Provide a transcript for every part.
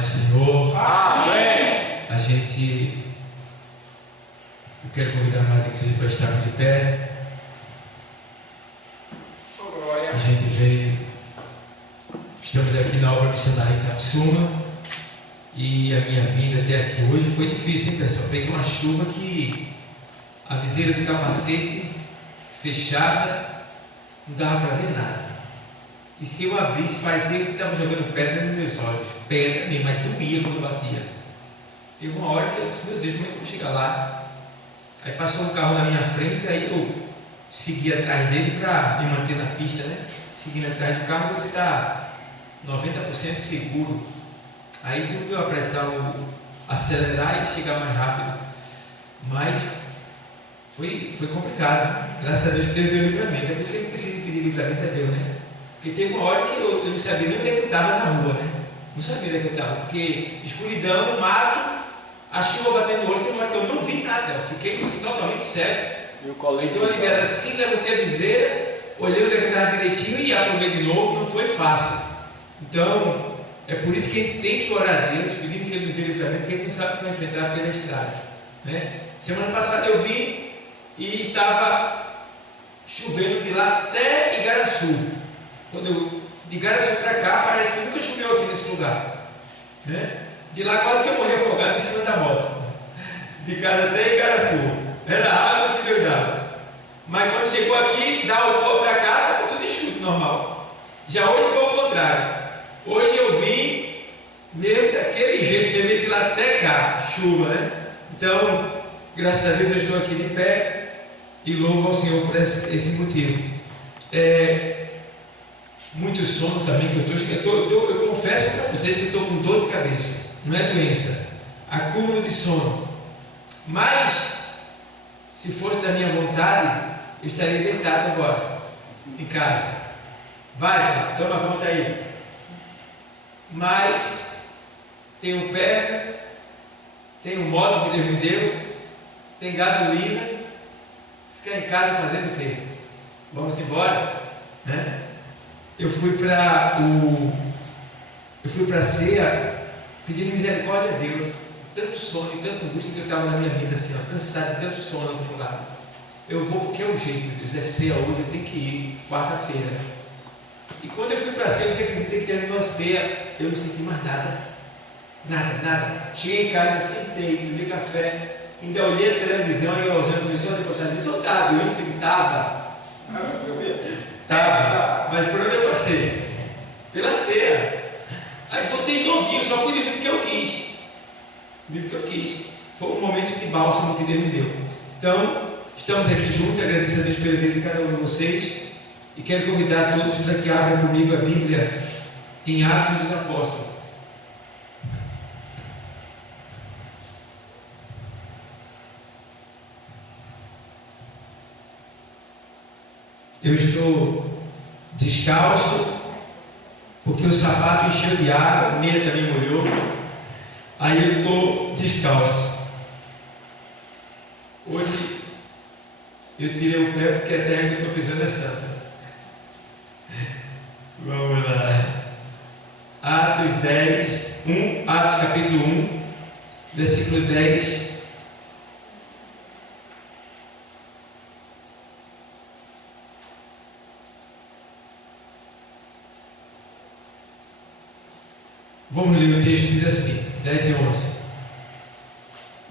paz do Senhor. Amém. Eu quero convidar a Maria Cris para estar de pé. A gente veio, estamos aqui na obra missionária em Itatsuma, e a minha vinda até aqui hoje foi difícil, hein, pessoal? Peguei uma chuva que a viseira do capacete fechada, não dava para ver nada. E se eu abrisse, parecia que estava jogando pedra nos meus olhos. Pedra mesmo, mas doía quando batia. Teve uma hora que eu disse, meu Deus, como é que eu vou chegar lá? Aí passou um carro na minha frente, aí eu segui atrás dele para me manter na pista, né? Seguindo atrás do carro, você está 90% seguro. Aí deu para eu apressar, acelerar e chegar mais rápido. Mas foi complicado. Graças a Deus que Deus deu livramento. É por isso que a gente precisa pedir livramento a Deus, né? Porque teve uma hora que eu não sabia nem onde é que eu estava na rua, né? Não sabia onde é que eu estava, porque escuridão, mato, a chuva batendo no olho, tem uma hora que eu não vi nada, eu fiquei totalmente cego. Então eu liguei assim, levantei a viseira, olhei onde é que eu estava direitinho e aprumei de novo, não foi fácil. Então, é por isso que a gente tem que orar a Deus, pedindo que Ele nos dê livramento, porque a gente não sabe o que vai enfrentar pela estrada, né? Semana passada eu vim e estava chovendo de lá até Igaraçu. De Igaraçu para cá, parece que nunca choveu aqui nesse lugar, né? De lá quase que eu morri afogado em cima da moto. De casa até Igaraçu. Era água que doidava. Mas quando chegou aqui, dá o corpo para cá, estava tudo enxuto, normal. Já hoje foi o contrário. Hoje eu vim mesmo daquele jeito, mesmo de lá até cá, chuva, né? Então, graças a Deus eu estou aqui de pé e louvo ao Senhor por esse motivo. Muito sono também que eu confesso para vocês que eu estou com dor de cabeça, não é doença, acúmulo de sono. Mas se fosse da minha vontade, eu estaria deitado agora em casa. Vai, Fábio, toma conta aí. Mas tenho perna, tenho moto que Deus me deu, tem gasolina. Ficar em casa fazendo o quê? Vamos embora, né? Eu fui para a ceia pedindo misericórdia a Deus. Tanto sono e tanta angústia que eu estava na minha vida assim, ó, cansado de tanto sono acumulado. Eu vou porque é o jeito, meu Deus, é ceia hoje, eu tenho que ir, quarta-feira. E quando eu fui para a ceia, você acredita que terminou a ceia, eu não senti mais nada. Nada. Cheguei em casa, sentei, tomei café, ainda olhei a televisão e eu olhando, eu estava doente, ele estava. Mas por onde eu passei? Pela ceia. Aí voltei novinho, só fui dormir porque eu quis. Foi um momento de bálsamo que Deus me deu. Então, estamos aqui juntos, agradeço a Deus pela vida de cada um de vocês e quero convidar todos para que abram comigo a Bíblia em Atos dos Apóstolos. Eu estou descalço, porque o sapato encheu de água, a meia também molhou, aí eu estou descalço. Hoje eu tirei o pé porque a terra que eu estou pisando é santa. Vamos lá. Atos capítulo 1, versículo 10. Vamos ler o texto, diz assim, 10 e 11.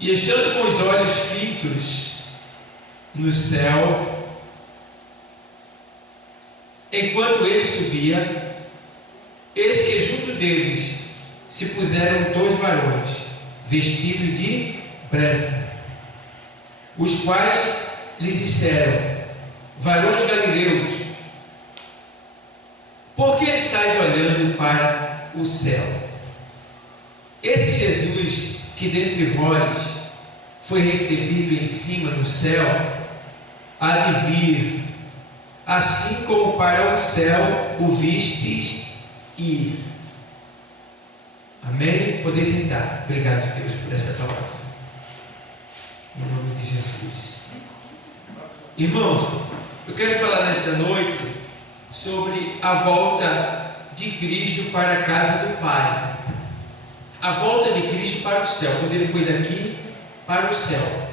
E estando com os olhos fitos no céu, enquanto ele subia, eis que junto deles se puseram 2 varões, vestidos de branco, os quais lhe disseram: varões galileus, por que estáis olhando para o céu? Esse Jesus que dentre vós foi recebido em cima no céu, há de vir, assim como para o céu o vistes ir. Amém? Podem sentar. Obrigado, Deus, por essa palavra. Em nome de Jesus. Irmãos, eu quero falar nesta noite sobre a volta de Cristo para a casa do Pai. a volta de Cristo para o céu, quando ele foi daqui para o céu.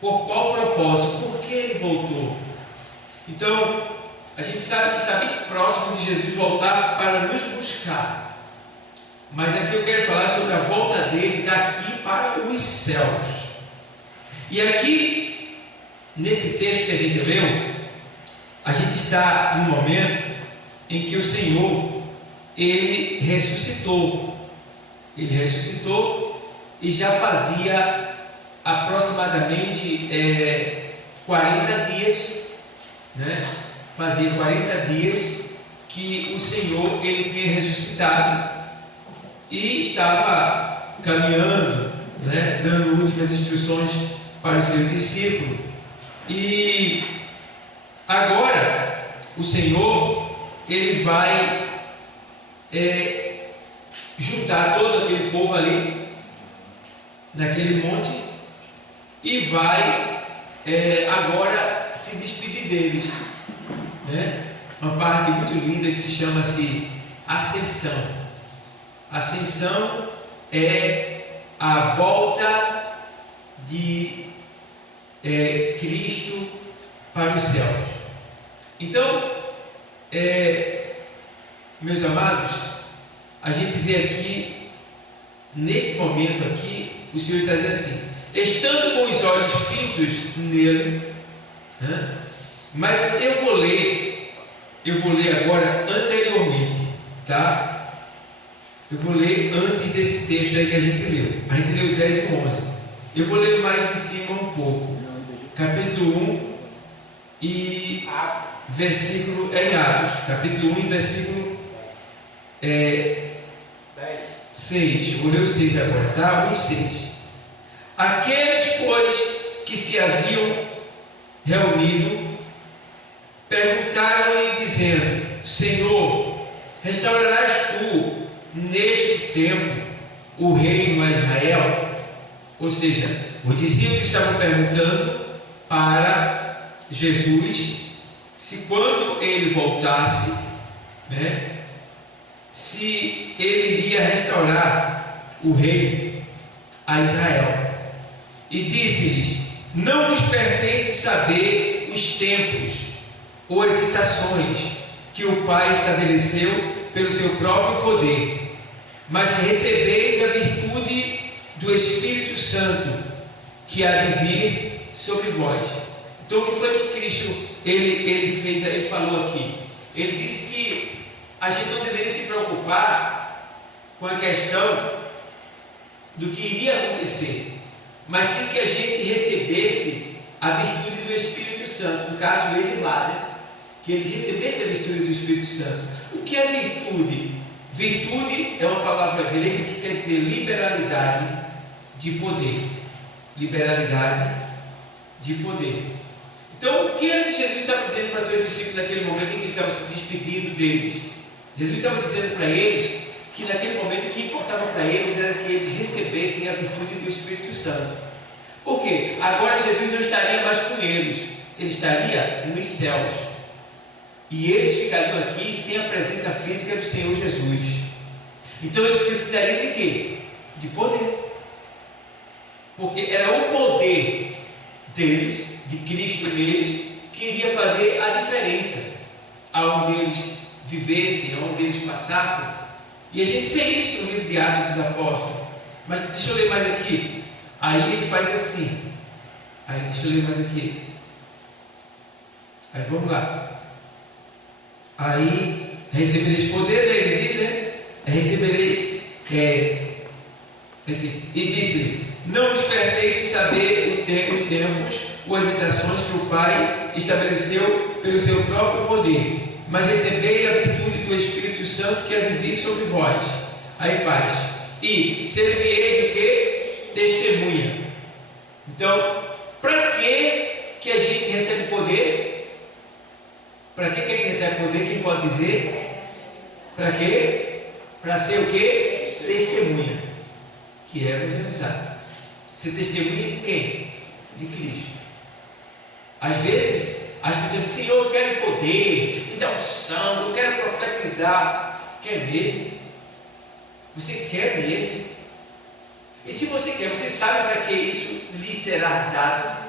Por qual propósito? Por que ele voltou? Então, a gente sabe que está bem próximo de Jesus voltar para nos buscar. Mas aqui eu quero falar sobre a volta dele daqui para os céus. E aqui, nesse texto que a gente leu, a gente está no momento em que o Senhor, ele ressuscitou. Ele ressuscitou e já fazia aproximadamente 40 dias, né? Fazia 40 dias que o Senhor, ele tinha ressuscitado e estava caminhando, né? Dando últimas instruções para os seus discípulos. E agora o Senhor, ele vai juntar todo aquele povo ali naquele monte e vai agora se despedir deles, né? Uma parte muito linda que se chama-se Ascensão. Ascensão é a volta de Cristo para os céus. Então, meus amados, a gente vê aqui, nesse momento aqui, o Senhor está dizendo assim: estando com os olhos fitos nele, né? Mas eu vou ler agora anteriormente, tá? Eu vou ler antes desse texto aí que a gente leu. A gente leu 10 e 11. Eu vou ler mais em cima um pouco. Capítulo 1 e versículo, em Atos, capítulo 1 e versículo 6. Eu vou ler o 6 agora, tá? 1 e 6. Aqueles, pois, que se haviam reunido, perguntaram-lhe, dizendo: Senhor, restaurarás tu neste tempo o reino a Israel? Ou seja, os discípulos estavam perguntando para Jesus se quando ele voltasse, né, se ele iria restaurar o reino a Israel. E disse-lhes: não vos pertence saber os tempos ou as estações que o Pai estabeleceu pelo seu próprio poder, mas recebeis a virtude do Espírito Santo que há de vir sobre vós. Então, o que foi que Cristo ele fez? Ele falou aqui. Ele disse que a gente não deveria se preocupar com a questão do que iria acontecer, mas sim que a gente recebesse a virtude do Espírito Santo. No caso, eles lá, né? Que eles recebessem a virtude do Espírito Santo. O que é virtude? Virtude é uma palavra grega que quer dizer liberalidade de poder. Liberalidade de poder. Então, o que Jesus estava dizendo para seus discípulos naquele momento em que ele estava se despedindo deles? Jesus estava dizendo para eles que naquele momento o que importava para eles era que eles recebessem a virtude do Espírito Santo. Por quê? Agora Jesus não estaria mais com eles, ele estaria nos céus. E eles ficariam aqui sem a presença física do Senhor Jesus. Então eles precisariam de quê? De poder. Porque era o poder deles, de Cristo neles, que iria fazer a diferença aonde eles vivessem, aonde eles passassem. E a gente vê isso no livro de Atos dos Apóstolos. Mas deixa eu ler mais aqui. Aí ele faz assim. Aí deixa eu ler mais aqui. Aí vamos lá. Aí recebereis poder, ele diz, né? Recebereis assim, e disse-lhe: não vos pertence saber os tempos ou as estações que o Pai estabeleceu pelo seu próprio poder, mas recebei a virtude do Espírito Santo que há de vir sobre vós. Aí faz: e ser-me-eis o que? Testemunha. Então, para que a gente recebe poder? Para que a gente recebe poder? Quem pode dizer? Para quê? Para ser o que? Testemunha. Que é evangelizar. Ser testemunha de quem? De Cristo. Às vezes, as pessoas dizem: Senhor, eu quero poder, me dá unção, eu quero profetizar. Quer mesmo? Você quer mesmo? E se você quer, você sabe para que isso lhe será dado?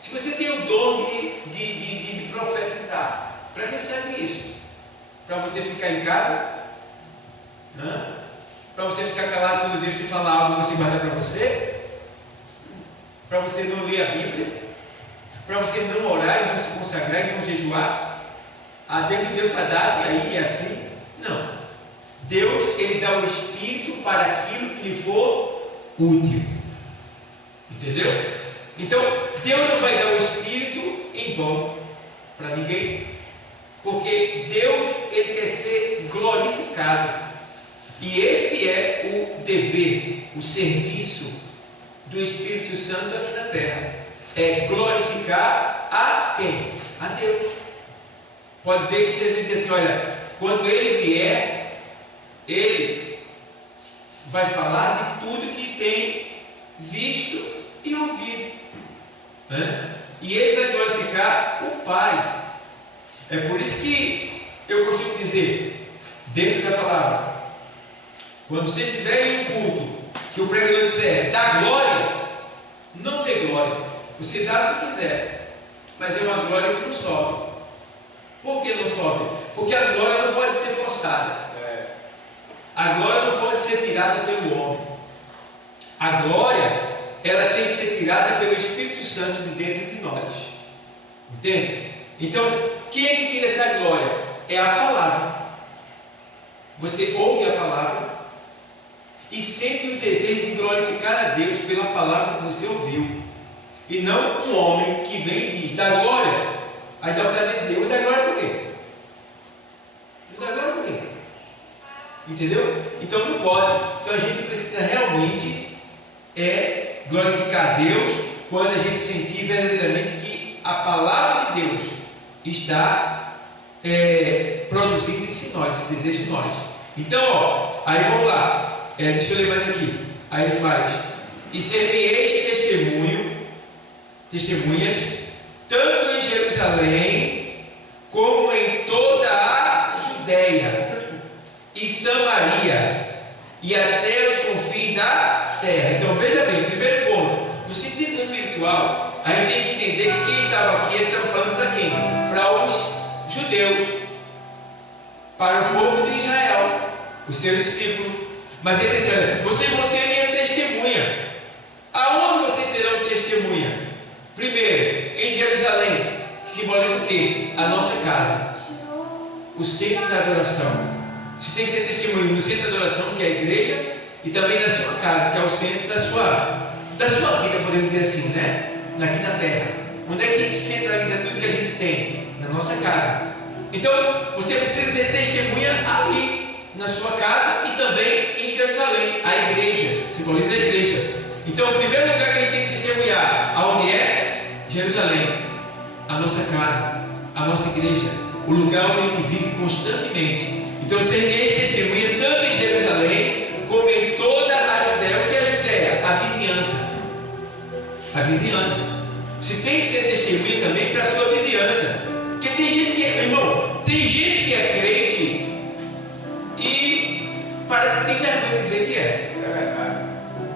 Se você tem o dom de profetizar, para que serve isso? Para você ficar em casa? Para você ficar calado quando Deus te fala algo e você guardar para você? Para você não ler a Bíblia? Para você não orar e não se consagrar e não jejuar? Deus me deu está dado e aí é assim? Não. Deus, Ele dá o Espírito para aquilo que lhe for útil. Entendeu? Então, Deus não vai dar o Espírito em vão para ninguém. Porque Deus, Ele quer ser glorificado. E este é o dever, o serviço do Espírito Santo aqui na terra. É glorificar a quem? A Deus. Pode ver que Jesus diz assim, olha, quando Ele vier, Ele vai falar de tudo que tem visto e ouvido. E Ele vai glorificar o Pai. É por isso que eu costumo dizer, dentro da palavra, quando você estiver em um culto, que o pregador disser, dá glória, não dê glória. Você dá se quiser, mas é uma glória que não sobe. Por que não sobe? Porque a glória não pode ser forçada. A glória não pode ser tirada pelo homem. A glória, ela tem que ser tirada pelo Espírito Santo de dentro de nós. Entende? Então, quem é que tira essa glória? É a palavra. Você ouve a palavra e sente o desejo de glorificar a Deus pela palavra que você ouviu. E não um homem que vem e diz, dá glória. Aí dá vontade de dizer, eu dá glória por quê? Eu dá glória por quê? Entendeu? Então não pode. Então a gente precisa realmente glorificar a Deus quando a gente sentir verdadeiramente que a palavra de Deus está produzindo isso em nós, esse desejo em nós. Então, aí vamos lá. Deixa eu ler mais aqui. Aí ele faz: e servieis testemunhas, tanto em Jerusalém, como em toda a Judéia e Samaria, e até os confins da terra. Então veja bem, primeiro ponto, no sentido espiritual, a gente tem que entender que quem estava aqui, eles estavam falando para quem? Para os judeus, para o povo de Israel, os seus discípulos. Mas ele disse: olha, vocês vão ser minha testemunha. Aonde vocês serão testemunha? Primeiro, em Jerusalém, que simboliza o quê? A nossa casa, o centro da adoração. Você tem que ser testemunha no centro da adoração, que é a igreja, e também da sua casa, que é o centro da sua vida, podemos dizer assim, né? Aqui na terra. Onde é que centraliza tudo que a gente tem? Na nossa casa. Então, você precisa ser testemunha ali, na sua casa, e também em Jerusalém, a igreja, simboliza a igreja. Então, o primeiro lugar que a gente tem que testemunhar, aonde é? Jerusalém, a nossa casa, a nossa igreja, o lugar onde a gente vive constantemente. Então, sereis testemunha tanto em Jerusalém, como em toda a Judéia. O que é a Judéia? A vizinhança. A vizinhança. Você tem que ser testemunha também para a sua vizinhança. Porque tem gente que é, irmão, tem gente que é crente e parece que tem vergonha de dizer que é.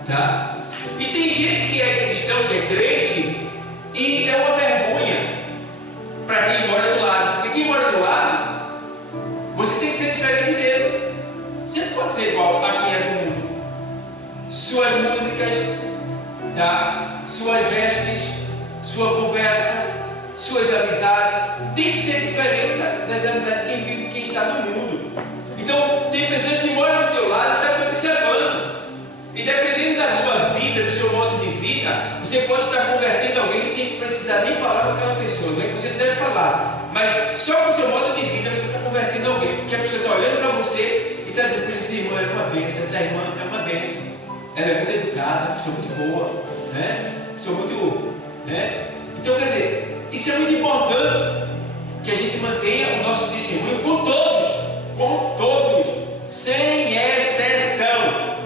Tá? E tem gente que é cristão, que é crente, e é uma vergonha para quem mora do lado. Porque quem mora do lado, você tem que ser diferente dele. Você não pode ser igual a quem é do mundo. Suas músicas, tá? Suas vestes, sua conversa, suas amizades, tem que ser diferente das amizades de quem vive, quem está no mundo. Então, tem pessoas que moram do teu lado e estão te observando. E dependendo da sua vida, do seu modo de vida, você pode estar convertendo alguém sem precisar nem falar com aquela pessoa. Não é que você deve falar, mas só com o seu modo de vida você está convertendo alguém, porque a pessoa está olhando para você e está dizendo: pois essa irmã é uma bênção, essa irmã é uma bênção, ela é muito educada, pessoa muito boa, né? Pessoa muito, né? Então, quer dizer, isso é muito importante, que a gente mantenha o nosso testemunho com todos, sem exceção.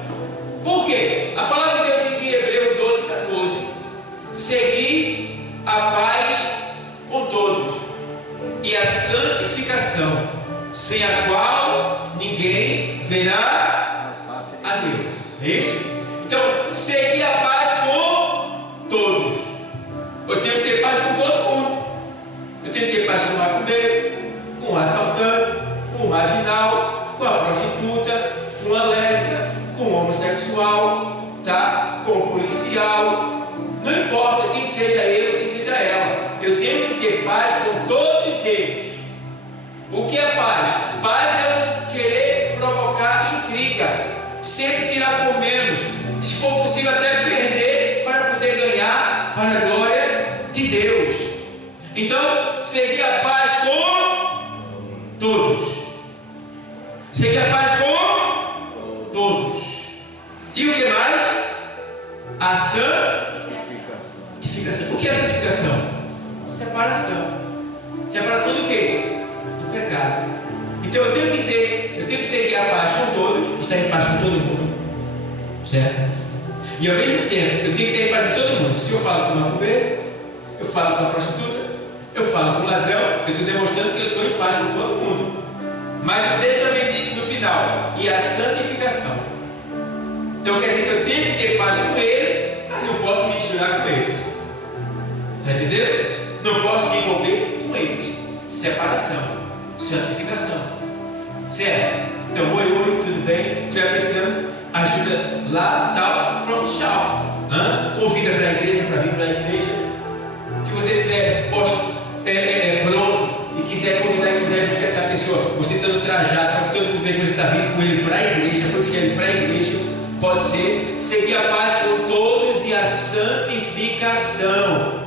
Por quê? A palavra de Deus diz em Hebreus 12:14: segui a paz com todos e a santificação, sem a qual ninguém verá a Deus. É isso? Então, seguir a paz com todos. Eu tenho que ter paz com todo mundo. Eu tenho que ter paz com o macumbeiro, com o assaltante, com o marginal, com a prostituta, com a lésbica, com o homossexual, tá? Com o policial. Não importa quem seja ele ou quem seja ela. Eu tenho que ter paz com todos eles. O que é paz? Paz é não querer provocar intriga, sempre tirar por menos, se for possível até perder para poder ganhar para a glória de Deus. Então, seguir a paz com todos. Seguir a paz com todos. E o que mais? A santificação. O que é santificação? Separação. Separação do quê? Do pecado. Então eu tenho que seguir a paz com todos, estar em paz com todo mundo, certo? E ao mesmo tempo, eu tenho que ter paz com todo mundo. Se eu falo com o macumbeiro, eu falo com a prostituta, eu falo com o ladrão, eu estou demonstrando que eu estou em paz com todo mundo. Mas o texto também diz no final, e a santificação. Então quer dizer que eu tenho que ter paz com ele, mas não posso me misturar com eles. Está entendendo? Não posso me envolver com eles. Separação, santificação. Certo? Então, oi, tudo bem? Se estiver precisando, ajuda lá, tal, pronto, tchau. Convida para a igreja, para vir para a igreja. Se você estiver pronto e quiser convidar e quiser buscar essa pessoa, você estando trajado para que todo mundo veja que você está vindo com ele para a igreja, foi buscar ele para a igreja, pode ser. Seguir a paz com todos e a santificação,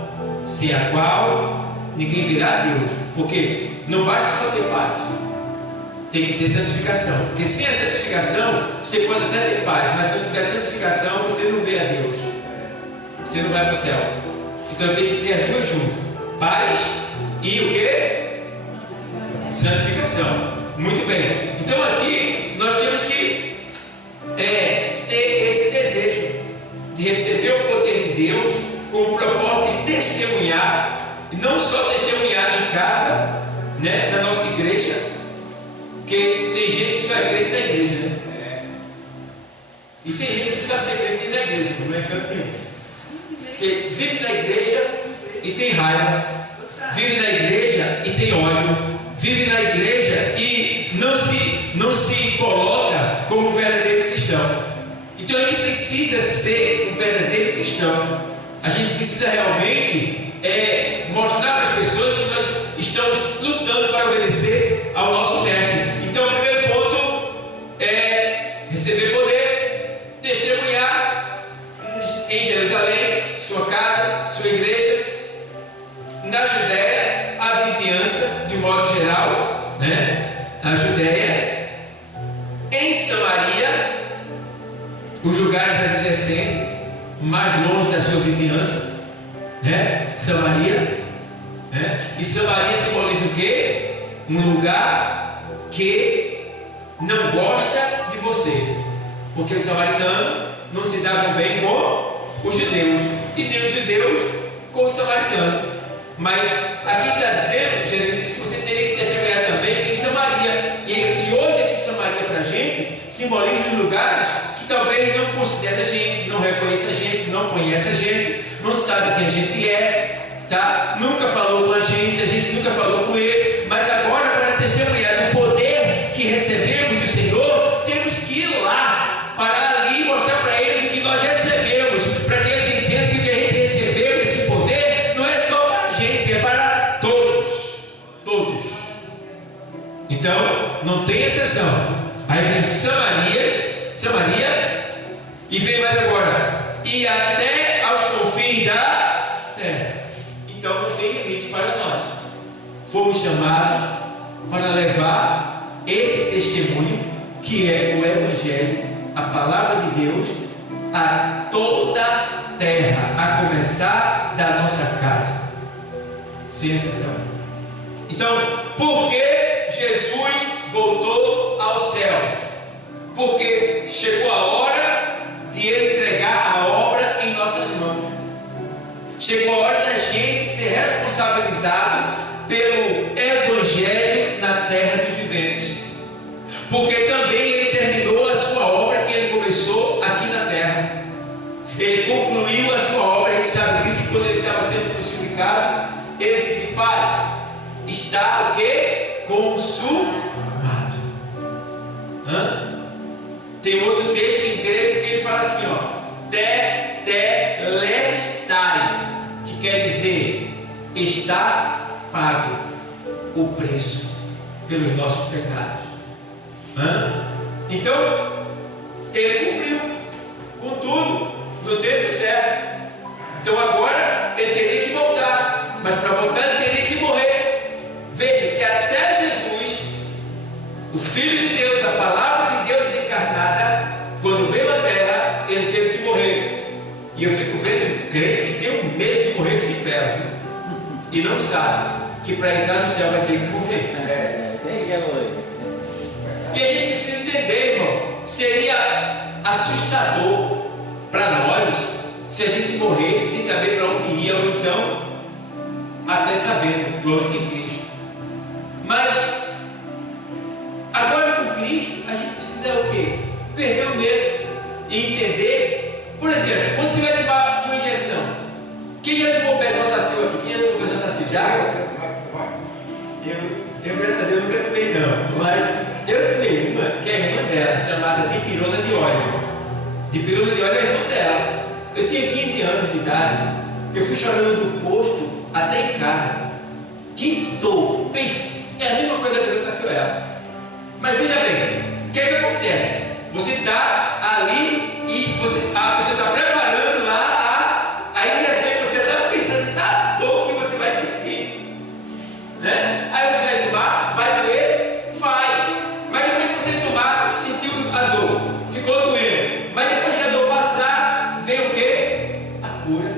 sem a qual ninguém virá a Deus. Porque não basta só ter paz, tem que ter santificação. Porque sem a santificação, você pode até ter paz, mas se não tiver santificação, você não vê a Deus, você não vai para o céu. Então tem que ter as duas juntas: paz e o que? Santificação. Muito bem. Então aqui nós temos que ter esse desejo de receber o poder de Deus com o propósito de testemunhar. E não só testemunhar em casa, né, na nossa igreja, porque tem gente que só é crente na igreja, né? E tem gente que só é crente na igreja, como é que vive na igreja e tem raiva, vive na igreja e tem ódio, vive na igreja e não se coloca como verdadeiro cristão. Então a gente precisa ser um verdadeiro cristão. A gente precisa realmente mostrar para as pessoas que nós estamos lutando para obedecer ao nosso mestre. Então o primeiro ponto é receber poder, testemunhar em Jerusalém, sua casa, sua igreja, na Judéia, a vizinhança, de modo geral, né? A Judéia, em Samaria, os lugares adjacentes, mais longe da sua vizinhança, né? Samaria, né? E Samaria simboliza o quê? Um lugar que não gosta de você, porque os samaritanos não se davam bem com os judeus, e nem os judeus com os samaritanos. Mas aqui está dizendo, Jesus disse que você teria que testemunhar também em Samaria. E hoje aqui Samaria para a gente simboliza os lugares que talvez não considere a gente, não reconheça a gente, não conhece a gente, não sabe quem a gente é, tá? Nunca falou com a gente nunca falou com eles, mas agora, para testemunhar do poder que recebemos do Senhor, temos que ir lá, parar ali e mostrar para eles o que nós recebemos, para que eles entendam que o que a gente recebeu, esse poder, não é só para a gente, é para todos. Então, não tem exceção. Aí vem Samaria, e vem mais agora, e até aos confins da terra. Então não tem limites para nós. Fomos chamados para levar esse testemunho, que é o Evangelho, a palavra de Deus, a toda a terra, a começar da nossa casa, sem exceção. Então, por que Jesus voltou aos céus? Porque chegou a hora de Ele entregar a obra em nossas mãos. Chegou a hora da gente ser responsabilizado pelo Evangelho na terra dos viventes. Porque também Ele terminou a sua obra que Ele começou aqui crucificado, ele disse: Pai, está o que? Consumado. Tem outro texto em grego que ele fala assim, tetelestai, que quer dizer, está pago o preço pelos nossos pecados. Então, ele cumpriu com tudo, no tempo certo. Então agora ele teria que voltar, mas para voltar ele teria que morrer. Veja que até Jesus, o Filho de Deus, a palavra de Deus encarnada, quando veio à terra, ele teve que morrer. E eu fico vendo crente que tem um medo de morrer que se perde e não sabe que para entrar no céu vai ter que morrer. E a gente precisa entender, irmão, seria assustador para nós se a gente morresse sem saber para onde ia, ou então até sabendo, longe de Cristo. Mas agora com Cristo a gente precisa o quê? Perder o medo e entender. Por exemplo, quando você vai tomar uma injeção, quem já tomou Bezotacil aqui? Quem já tomou Bezotacil? Já? Eu graças a Deus nunca tomei não, mas eu tomei uma que é a irmã dela, chamada dipirona de óleo. Dipirona de óleo é a irmã dela. Eu tinha 15 anos de idade, eu fui chorando do posto até em casa. Que dor! Pense, é a mesma coisa da Bezotacil ela. Mas veja bem, o que é que acontece? Você está ali e a pessoa está preparando lá a injeção e você está pensando na dor que você vai sentir, né? Aí você vai tomar, vai doer? Vai. Mas depois que você tomar, sentiu a dor, ficou doendo. Mas depois que a dor passar, vem o quê? A cura,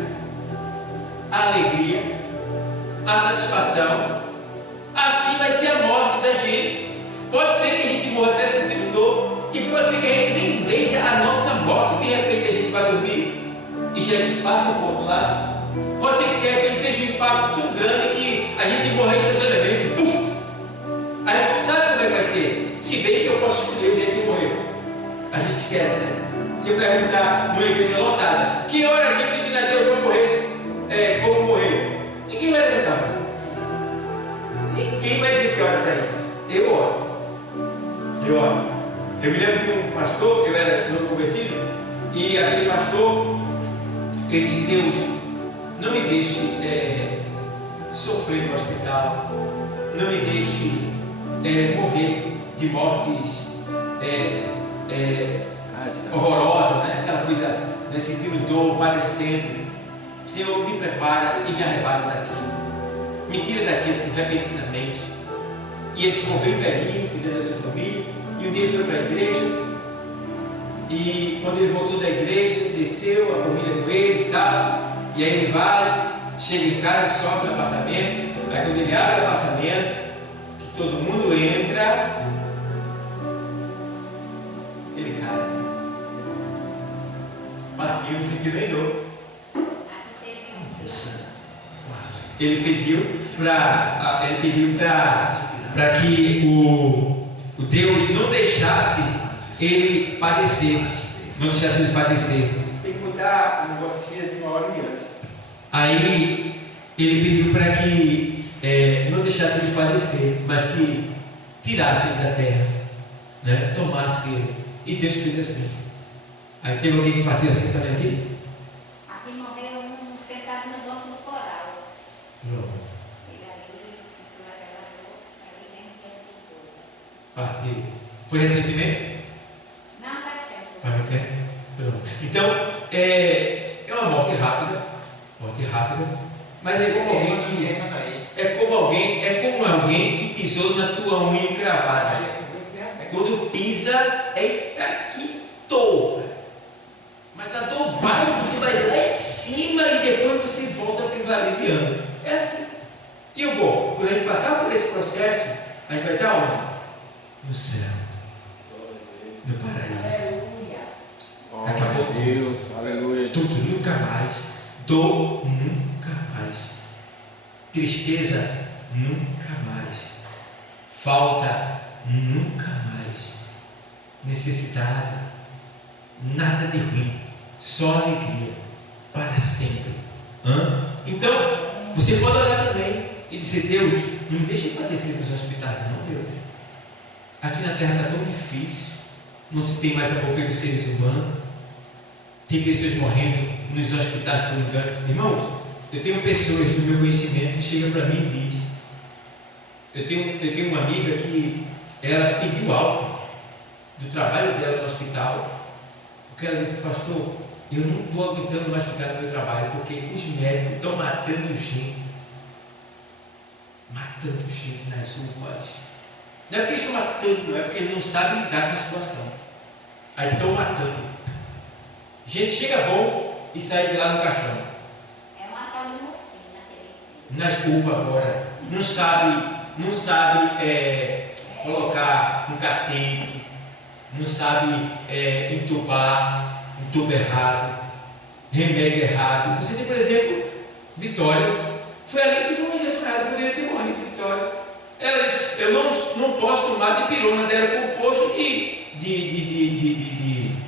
a alegria, a satisfação. Assim vai ser a morte da gente. Pode ser que a gente morra até sentindo dor, e pode ser que a gente nem veja a nossa morte. De repente a gente vai dormir e já passa por outro lado. Pode ser que de repente seja um impacto tão grande que a gente morra instantaneamente. A gente não sabe como é que vai ser. Se bem que eu posso escolher o jeito de morrer. A gente esquece, né? Se eu perguntar numa igreja lotada, que hora aqui pedindo a Deus para morrer? Como morrer? Ninguém vai levantar. Ninguém vai dizer que hora para isso. Eu oro. Eu me lembro de um pastor, eu era novo convertido, e aquele pastor, ele disse: Deus, não me deixe sofrer no hospital, não me deixe morrer de mortes horrorosas, né? Aquela coisa, né? Sentindo dor, padecendo. Senhor, me prepara e me arrebata daqui, me tira daqui assim repentinamente. E ele ficou bem velhinho, cuidando da sua família. E um dia ele foi para a igreja. E quando ele voltou da igreja, desceu a família com ele e tal. E aí ele vai, chega em casa, sobe no apartamento. Aí quando ele abre o apartamento, que todo mundo entra, ele cai. Partiu, não sentiu nem dor. Ele pediu para que o Deus não deixasse ele padecer, não deixasse ele padecer. Tem que mudar o negócio de uma hora em diante. Aí ele pediu para que não deixasse ele padecer, mas que tirasse ele da terra, né? Tomasse ele. E Deus fez assim. Aí teve alguém que partiu assim também aqui? Aqui morreu um sentado no banco do coral. Pronto. Partiu. Foi recentemente? Não, faz tempo. Faz tempo? Pronto. Então, é uma morte rápida. Mas é como alguém que. É como alguém que pisou na tua unha encravada. Quando pisa, eita, que dor. Mas a dor vai, você vai lá em cima e depois você volta porque vai aliviando. É assim. E o bom, quando a gente passar por esse processo, a gente vai estar onde? No céu, no paraíso. Acabou tudo. Aleluia. Tudo, nunca mais. Dor, nunca mais. Tristeza, nunca mais. Falta, nunca mais. Necessidade, nada de ruim. Só alegria, para sempre. Então, Você pode orar também e dizer: Deus, não me deixe padecer nos hospitais, não, Deus. Aqui na terra está tão difícil, não se tem mais amor pelos seres humanos, tem pessoas morrendo nos hospitais por engano. Irmãos, eu tenho pessoas do meu conhecimento que chegam para mim e dizem: eu tenho uma amiga que ela pediu algo do trabalho dela no hospital, porque ela disse: pastor, eu não estou aguentando mais ficar no meu trabalho, porque os médicos estão matando gente nas ruas. Não é porque eles estão matando, não é porque eles não sabem lidar com a situação. Aí estão matando. Gente chega bom e sai de lá no caixão. É uma tal de morfina naquele. Nas culpas agora. Não sabe colocar um catete, não sabe entubar, um tubo errado, remédio errado. Você tem, por exemplo, Vitória. Foi ali que não injeção errada, poderia ter morrido, Vitória. Ela disse: eu não posso tomar de pirona, dela composto o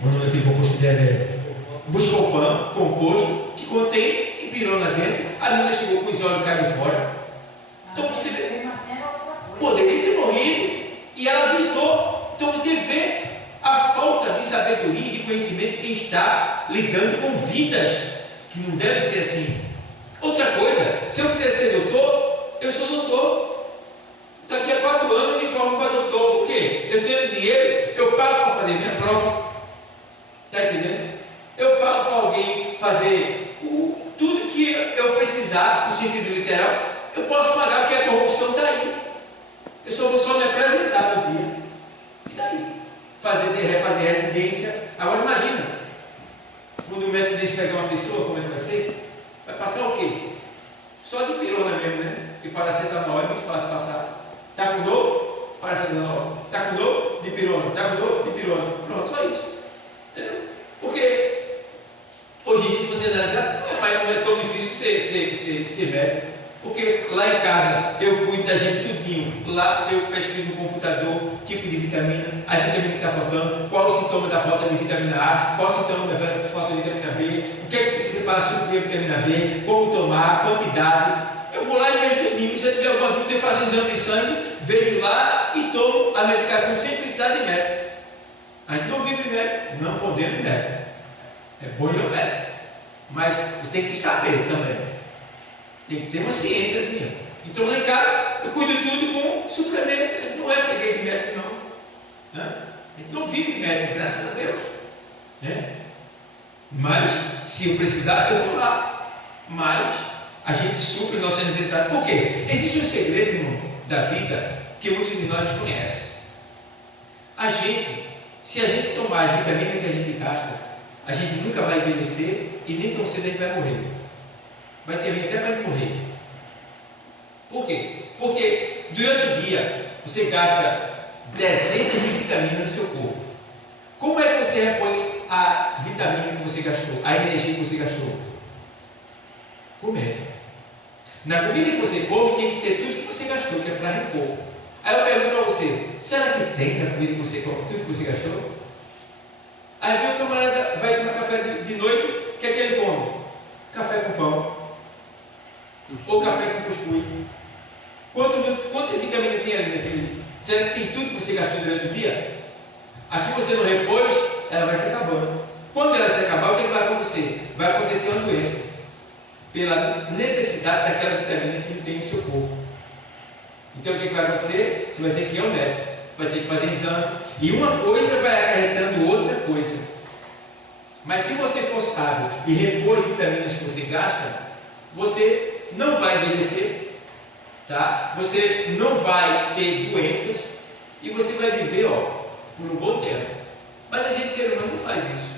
nome daquele composto que dela é Buscopan, composto, que contém pirona dentro. A menina chegou com os olhos caindo fora. Então você vê, poderia ter morrido, e ela avisou. Então você vê a falta de sabedoria e de conhecimento de quem está lidando com vidas, que não deve ser assim. Outra coisa, se eu quiser ser doutor, eu sou doutor. Daqui a 4 anos eu me formo para doutor. Por quê? Eu tenho dinheiro, eu pago para fazer minha prova. Está entendendo? Eu pago para alguém fazer tudo que eu precisar, no sentido literal. Eu posso pagar, porque a corrupção está aí. Eu só vou só me apresentar no dia. E daí? Refazer residência. Agora imagina, quando o médico diz pegar uma pessoa, como é que vai ser? Vai passar o quê? Só de pirona mesmo, né? E paracetamol é muito fácil passar. Está com dor? Paracetamol. Está com dor? De pirona. Está com dor? De pirona. Pronto, só isso. Entendeu? Porque hoje em dia, se você analisar, não é tão difícil ser médico. Porque lá em casa eu cuido da gente tudinho. Lá eu pesquiso no computador tipo de vitamina, a vitamina que está faltando, qual o sintoma da falta de vitamina A, qual o sintoma da falta de vitamina B, o que é que precisa para suprir a vitamina B, como tomar, quantidade. Eu vou lá e vejo tudinho. Se eu tiver alguma dúvida, eu faço um exame de sangue, vejo lá e tomo a medicação sem precisar de médico. A gente não vive médico, não podemos médico. É bom ir ao médico, mas você tem que saber também. Tem que ter uma ciênciazinha. Então lá em casa eu cuido tudo com suplemento. Não é freguês de médico, não. A gente não vive médico, graças a Deus. Né? Mas se eu precisar, eu vou lá. Mas a gente supre nossa necessidade. Por quê? Existe um segredo, irmão, da vida que muitos de nós conhecem. Se a gente tomar as vitaminas que a gente gasta, a gente nunca vai envelhecer e nem tão cedo a gente vai morrer. Vai servir até para morrer. Por quê? Porque durante o dia você gasta dezenas de vitaminas no seu corpo. Como é que você repõe a vitamina que você gastou, a energia que você gastou? Comendo. Na comida que você come tem que ter tudo que você gastou, que é para repor. Aí eu pergunto para você: será que tem na comida que você come tudo que você gastou? Aí vem o camarada, vai tomar café de noite, o que é que ele come? Café com pão. Ou café com cuscuz. Quanta vitamina tem ali naquele? Será que tem tudo que você gastou durante o dia? Aqui você não repôs, ela vai se acabando. Quando ela se acabar, o que vai acontecer? Vai acontecer uma doença, pela necessidade daquela vitamina que não tem no seu corpo. Então o que vai acontecer? Você vai ter que ir ao médico, vai ter que fazer exame, e uma coisa vai acarretando outra coisa. Mas se você for sábio e repor as vitaminas que você gasta, você não vai envelhecer, tá? Você não vai ter doenças e você vai viver, por um bom tempo. Mas a gente, ser humano, não faz isso.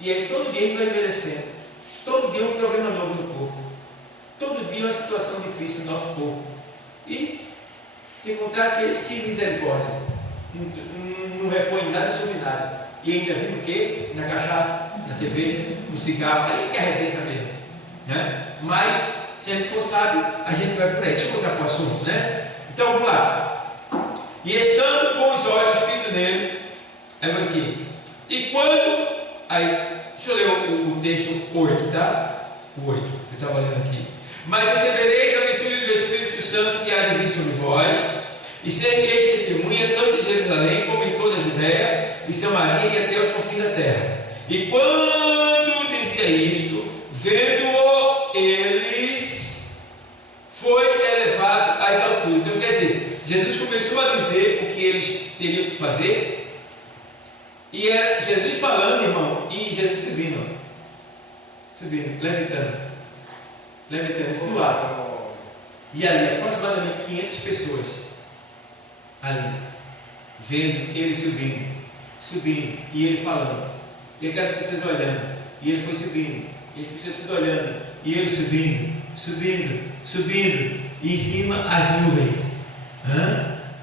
E aí todo dia a gente vai envelhecendo. Todo dia é um problema novo no corpo. Todo dia é uma situação difícil no nosso corpo. E sem contar aqueles que misericórdia, não repõem nada sobre nada. E ainda vive o quê? Na cachaça, na cerveja, no cigarro, aí que arrebenta mesmo. Né? Mas se a gente for sábio, a gente vai por aí. Deixa eu voltar para o assunto, né? Então vamos lá. E estando com os olhos fitos nele, aí vai aqui. E quando. Aí, deixa eu ler o texto 8, tá? O 8, eu estava lendo aqui. Mas recebereis a virtude do Espírito Santo que há de vir sobre vós, e sereis testemunha tanto em Jerusalém como em toda a Judéia e Samaria e até os confins da terra. E quando dizia isto, vendo-o eles, foi elevado às alturas. Então quer dizer, Jesus começou a dizer o que eles teriam que fazer, e era Jesus falando, irmão, e Jesus subindo, levantando, isso do lado. E ali, aproximadamente 500 pessoas, ali, vendo ele subindo, e ele falando, e aquelas pessoas olhando, e ele foi subindo, e as pessoas tudo olhando, e ele subindo, e em cima as nuvens.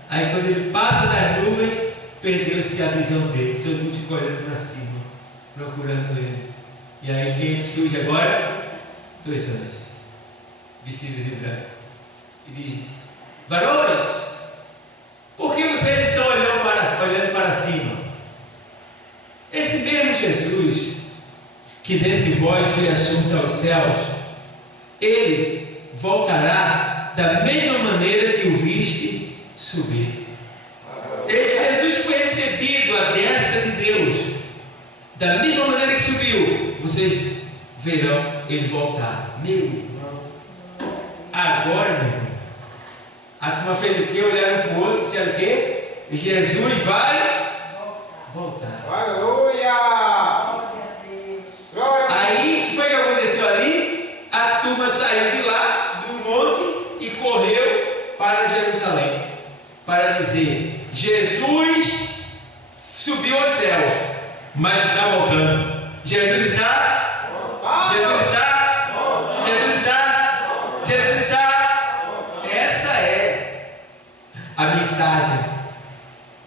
Aí quando ele passa das nuvens, perdeu-se a visão dele, todo mundo ficou olhando para cima, procurando ele. E aí quem surge agora? 2 anjos, vestidos de branco, e diz: varões, por que vocês estão olhando para cima? Esse mesmo Jesus, que dentre vós foi assunto aos céus, ele voltará da mesma maneira que o viste subir. Esse Jesus foi recebido à destra de Deus, da mesma maneira que subiu. Vocês verão ele voltar. Meu irmão, agora, meu irmão, a turma fez o que? Olharam para o outro e disseram o quê? Jesus vai voltar. Aleluia! Aí, o que foi que aconteceu ali? A turma saiu de lá, do monte, e correu para Jerusalém, para dizer: Jesus subiu aos céus, mas está voltando. Jesus está? Essa é a mensagem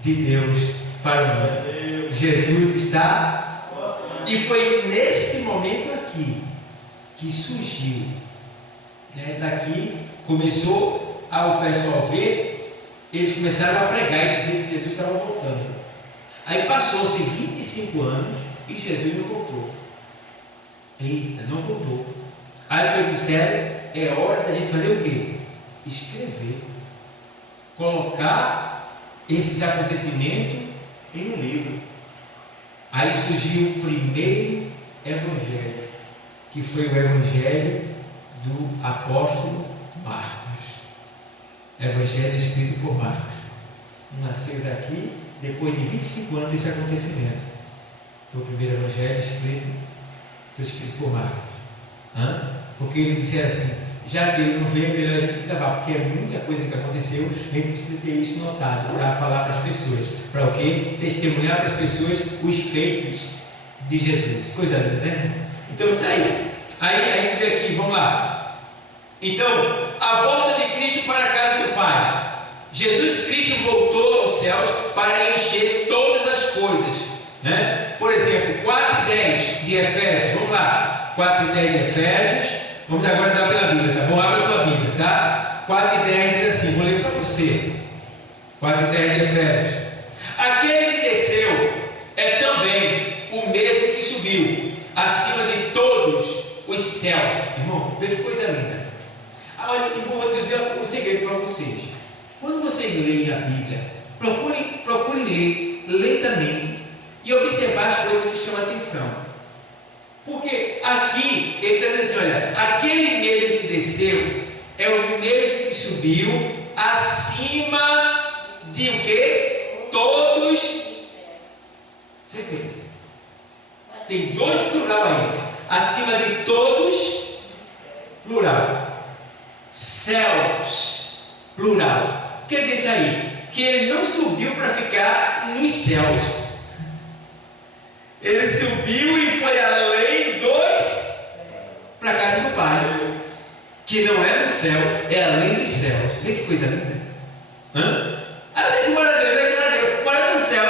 de Deus para o mundo. Jesus está. E foi nesse momento aqui que surgiu, daqui começou o pessoal ver, eles começaram a pregar e dizer que Jesus estava voltando. Aí passou-se 25 anos e Jesus não voltou. Eita, não voltou. Aí eles disseram: é hora da gente fazer o quê? Escrever, colocar esses acontecimentos em um livro. Aí surgiu o primeiro evangelho, que foi o evangelho do apóstolo Marcos. Evangelho escrito por Marcos. Nasceu daqui depois de 25 anos desse acontecimento. Foi o primeiro evangelho escrito por Marcos. Porque eles disseram assim: já que ele não veio, melhor a gente gravar, porque é muita coisa que aconteceu, a gente precisa ter isso notado para falar para as pessoas. Para o quê? Testemunhar para as pessoas os feitos de Jesus. Coisa linda, né? Então está aí. Aí vem aqui, vamos lá. Então, a volta de Cristo para a casa do Pai. Jesus Cristo voltou aos céus para encher todas as coisas, né? Por exemplo, 4:10 de Efésios, vamos lá, 4:10 de Efésios, vamos agora dar pela Bíblia, tá bom? Abre a tua Bíblia, tá? 4:10 diz assim, vou ler para você, 4:10 de Efésios: aquele que desceu é também o mesmo que subiu acima de todos os céus. Irmão, vê que coisa linda. Olha, eu vou dizer um segredo para vocês. Quando vocês leem a Bíblia, procurem ler lentamente e observar as coisas que chamam a atenção. Porque aqui ele está dizendo assim: olha, aquele mesmo que desceu é o mesmo que subiu acima de o quê? Todos. Tem 2 plural aí. Acima de todos, plural. Céus, plural. Quer dizer isso aí, que ele não subiu para ficar nos céus. Ele subiu e foi além para a casa do Pai, que não é no céu, é além dos céus. Vê que coisa linda. Aí eu tenho que morar Deus, mora no céu.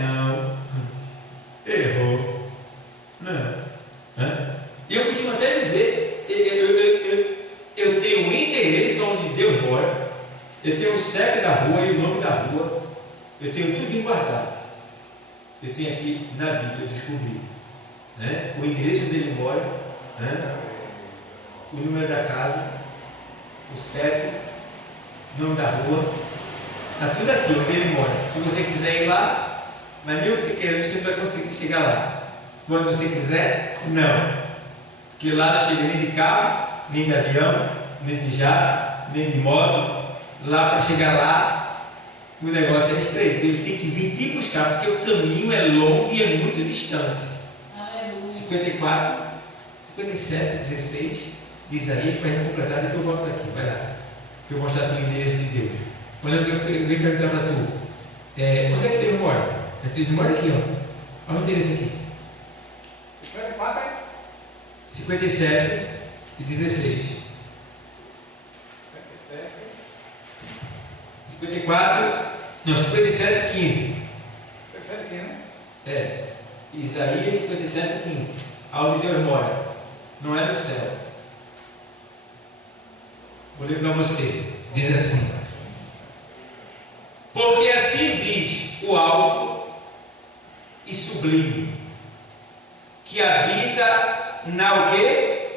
Não. Errou. Não. E eu costumo até dizer, eu tenho um endereço onde Deus mora. Eu tenho o CEP da rua e o nome da rua. Eu tenho tudo guardado. Eu tenho aqui na Bíblia, eu descobri, né? O endereço onde ele mora, né? O número da casa, o CEP, o nome da rua, está tudo aqui onde ele mora. Se você quiser ir lá, mas mesmo você querendo, você não vai conseguir chegar lá. Quando você quiser, não. Porque lá não chega nem de carro, nem de avião, nem de jato, nem de moto. Lá para chegar lá, o negócio é estreito. Ele tem que vir te buscar, porque o caminho é longo e é muito distante. 54, 57, 16 de Isaías, para a gente completar, depois eu volto para aqui. Vai lá. Que eu vou mostrar o endereço de Deus. Quando eu venho perguntar para tu, onde é que Deus mora? Deus mora aqui, ó. Olha o endereço aqui. 57 e 16. 54, não, 57 e 15. 57 aqui, né? Isaías 57 e 15. Aonde Deus mora, não é no céu. Vou ler para você. Diz assim: porque assim diz o alto e sublime, que habita na o quê?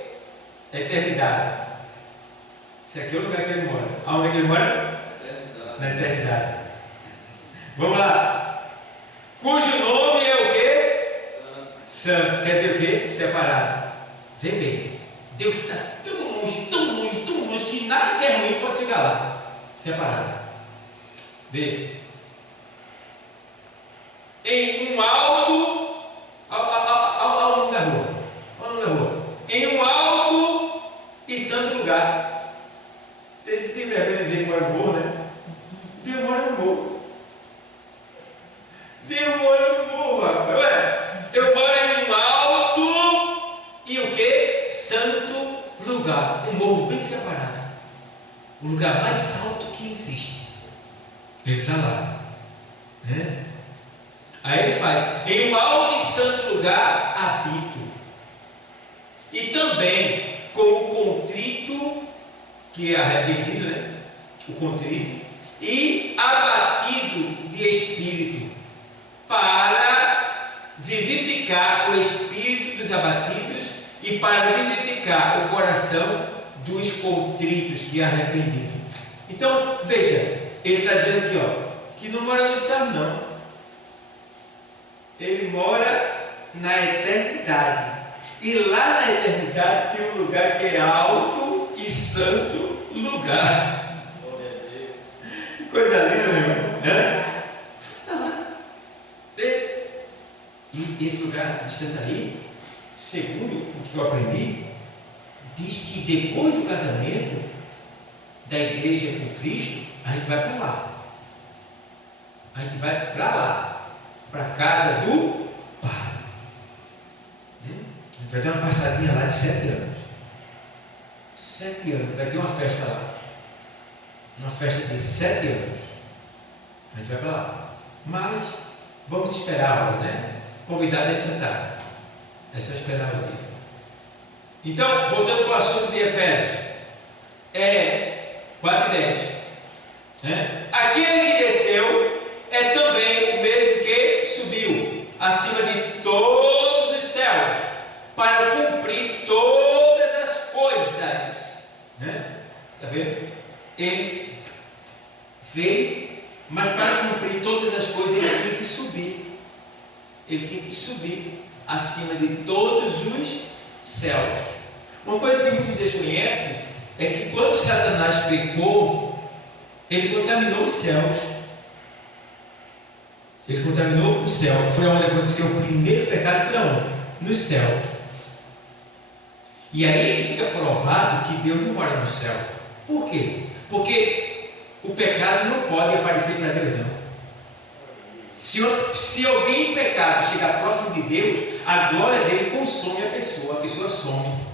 Eternidade. Esse aqui é o lugar que ele mora. Aonde é que ele mora? Na eternidade. Vamos lá. Cujo nome é o quê? Santo. Quer dizer o quê? Separado. Vê bem. Deus está tão longe, tão longe, tão longe, que nada que é ruim pode chegar lá. Separado. Vê. Em um alto. Ao nome da rua. Ao nome da rua. Em um alto e santo lugar. Tem vergonha de dizer que mora no morro, né? Deus mora no morro. Deus mora no morro, rapaz. Ué, eu moro em um alto e o que? Santo lugar. Um morro bem separado. O lugar mais alto que existe. Ele está lá. Né? Aí ele faz: em um alto e santo lugar habito. E também com o contrito, que é arrependido, né? O contrito. E abatido de espírito, para vivificar o espírito dos abatidos e para vivificar o coração dos contritos, que é arrependido. Então, veja, ele está dizendo aqui, ó, que não mora no céu, não. Ele mora na eternidade. E lá na eternidade tem um lugar que é alto e santo lugar. Coisa linda, meu irmão. Está lá. E esse lugar distante aí, segundo o que eu aprendi, diz que depois do casamento da igreja com Cristo, a gente vai para lá. A gente vai para lá, para a casa do Pai. A gente vai ter uma passadinha lá de 7 anos. 7 anos, vai ter uma festa lá. Uma festa de 7 anos. A gente vai para lá. Mas vamos esperar a hora, né? Convidado é sentar. É só esperar o dia. Então, voltando para o assunto de Efésios. 4:10. Né? Aquele que desceu é também o mesmo que subiu acima de todos os céus, para cumprir todas as coisas. Né? Está vendo? Ele veio, mas para cumprir todas as coisas ele tem que subir. Ele tem que subir acima de todos os céus. Uma coisa que muitos desconhecem é que quando Satanás pecou, ele contaminou os céus. Ele contaminou o céu. Foi onde aconteceu o primeiro pecado, foi onde? Nos céus. E aí que fica provado que Deus não mora no céu. Por quê? Porque o pecado não pode aparecer para Deus, não. Se alguém em pecado chegar próximo de Deus, a glória dele consome a pessoa some.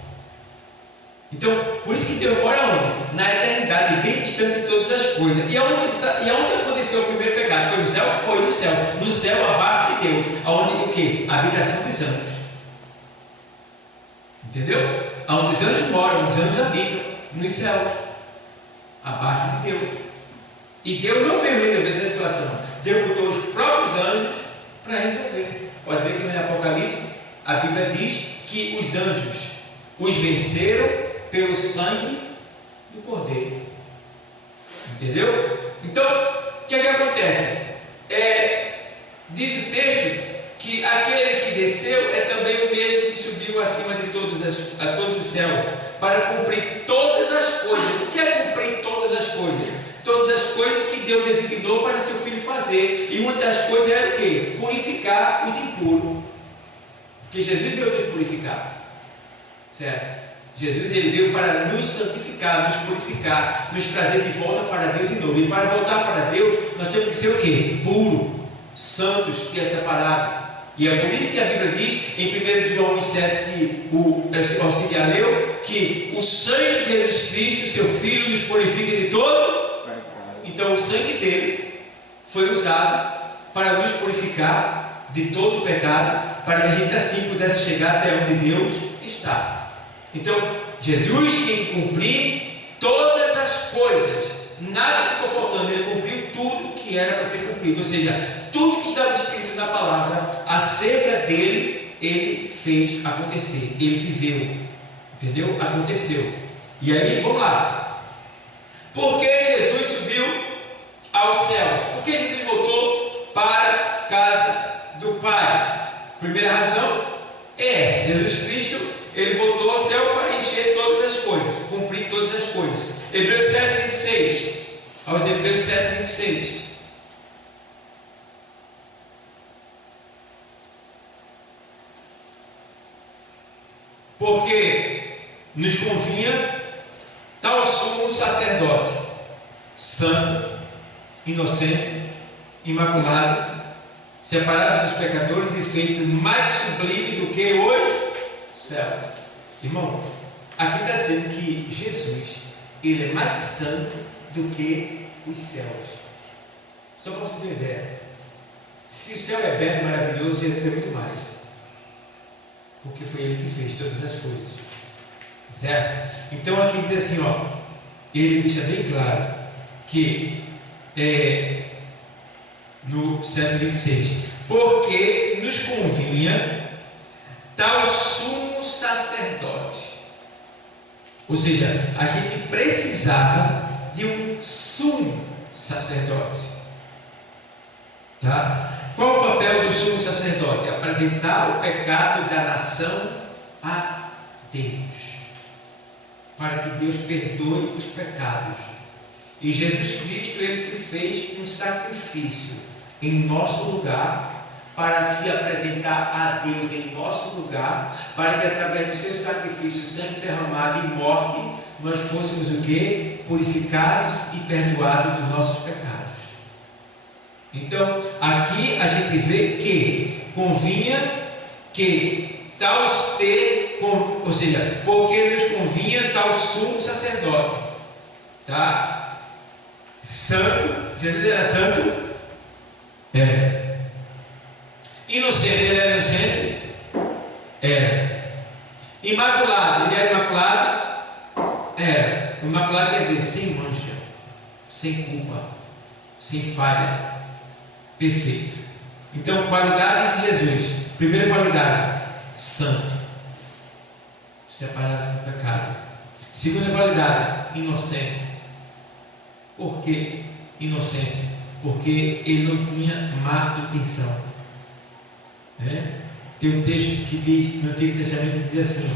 Então, por isso que Deus mora onde? Na eternidade, bem distante de todas as coisas. E aonde aconteceu o primeiro pecado? Foi no céu? Foi no céu. No céu, abaixo de Deus. Aonde o quê? A habitação dos anjos. Entendeu? Aonde os anjos moram, os anjos habitam nos céus, abaixo de Deus. E Deus não veio resolver essa situação. Deus botou os próprios anjos para resolver. Pode ver que no Apocalipse a Bíblia diz que os anjos os venceram pelo sangue do Cordeiro. Entendeu? Então, o que é que acontece? Diz o texto que aquele que desceu é também o mesmo que subiu acima de a todos os céus, para cumprir todas as coisas. O que é cumprir todas as coisas? Todas as coisas que Deus designou para seu filho fazer. E uma das coisas era o quê? Purificar os impuros. Porque Jesus veio nos purificar. Certo? Jesus ele veio para nos santificar, nos purificar, nos trazer de volta para Deus de novo. E para voltar para Deus, nós temos que ser o quê? Puro, santos, que é separado. E é por isso que a Bíblia diz em 1 João 1,7 que o auxiliar leu, que o sangue de Jesus Cristo, seu Filho, nos purifica de todo. Então o sangue dele foi usado para nos purificar de todo o pecado, para que a gente assim pudesse chegar até onde Deus está. Então, Jesus tinha que cumprir todas as coisas, nada ficou faltando, ele cumpriu tudo que era para ser cumprido, ou seja, tudo que estava escrito na palavra acerca dele, ele fez acontecer, ele viveu, entendeu? Aconteceu. E aí, vamos lá. Por que Jesus subiu aos céus? Por que Jesus voltou para a casa do Pai? Primeira razão é essa: Jesus Cristo ele voltou ao céu para encher todas as coisas, cumprir todas as coisas. Hebreus 7,26. Aos Hebreus 7,26. Porque nos convinha tal sumo sacerdote, santo, inocente, imaculado, separado dos pecadores e feito mais sublime do que os céus. Irmão, aqui está dizendo que Jesus ele é mais santo do que os céus. Só para você ter uma ideia, se o céu é belo, maravilhoso, Jesus é muito mais, porque foi ele que fez todas as coisas, certo? Então aqui diz assim, ó, ele deixa bem claro que no 7,26, porque nos convinha tal sumo sacerdote, ou seja, a gente precisava de um sumo sacerdote, tá? Qual o papel do sumo sacerdote? Apresentar o pecado da nação a Deus, para que Deus perdoe os pecados. E Jesus Cristo ele se fez um sacrifício em nosso lugar, para se apresentar a Deus em nosso lugar, para que através do seu sacrifício, sangue derramado e morte, nós fôssemos o quê? Purificados e perdoados dos nossos pecados. Então, aqui a gente vê que convinha que tal ter, ou seja, porque nos convinha tal sumo sacerdote, tá? Santo, Jesus era santo? Era. Inocente, ele era inocente? Era. Imaculado, ele era imaculado? Era. Imaculado quer dizer sem mancha, sem culpa, sem falha, perfeito. Então, qualidade de Jesus: primeira qualidade, santo, separado do pecado. Segunda qualidade, inocente. Por que inocente? Porque ele não tinha má intenção. Tem um texto que diz, no Antigo Testamento, que diz assim: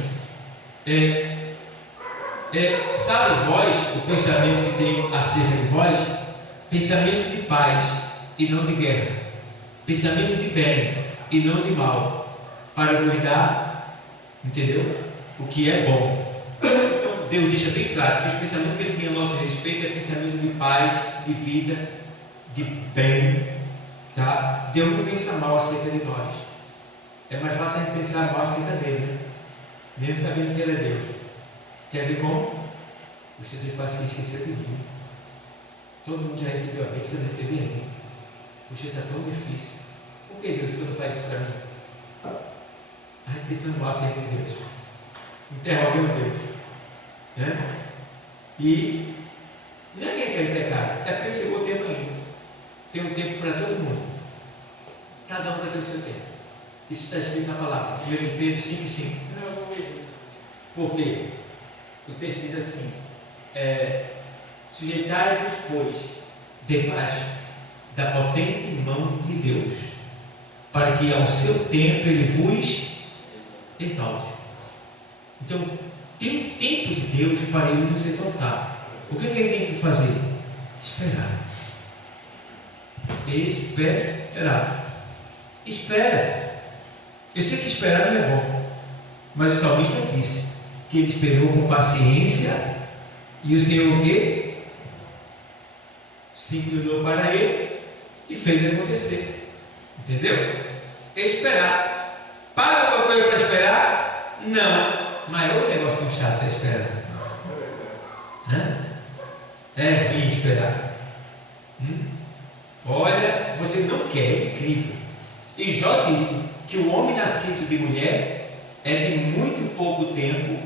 sabe vós o pensamento que tem acerca de vós? Pensamento de paz e não de guerra, pensamento de bem e não de mal, para vos dar, entendeu? O que é bom. Então Deus deixa bem claro que os pensamentos que ele tem a nosso respeito é pensamento de paz, de vida, de bem, tá? Deus não pensa mal acerca de nós. É mais fácil a gente pensar mal acerca dele, né? Mesmo sabendo que ele é Deus. Quer ver como? Você Deus parece que esqueceu de mim. Todo mundo já recebeu a bênção, eu recebi a mim. Puxa, está tão difícil. Por que Deus não faz isso para mim? A gente pensando mal acerca de Deus, interrogando Deus, né? E ninguém quer pecar, é porque chegou o tempo ainda. Tem um tempo para todo mundo, cada um vai ter o seu tempo. Isso está escrito na palavra, 1 Pedro 5,5. Por quê? O texto diz assim: Sujeitai-vos, pois, debaixo da potente mão de Deus, para que ao seu tempo Ele vos exalte. Então, tem um tempo de Deus para Ele nos exaltar. O que Ele tem que fazer? Esperar. Esperar. Espera. Eu sei que esperar não é bom, mas o salmista disse que ele esperou com paciência e o Senhor o quê? Se inclinou para ele e fez acontecer. Entendeu? Esperar. Paga alguma coisa para esperar? Não. Mas é um negocinho chato a espera. É ruim esperar. Olha, você não quer, é incrível. E Jó disse que o homem nascido de mulher é de muito pouco tempo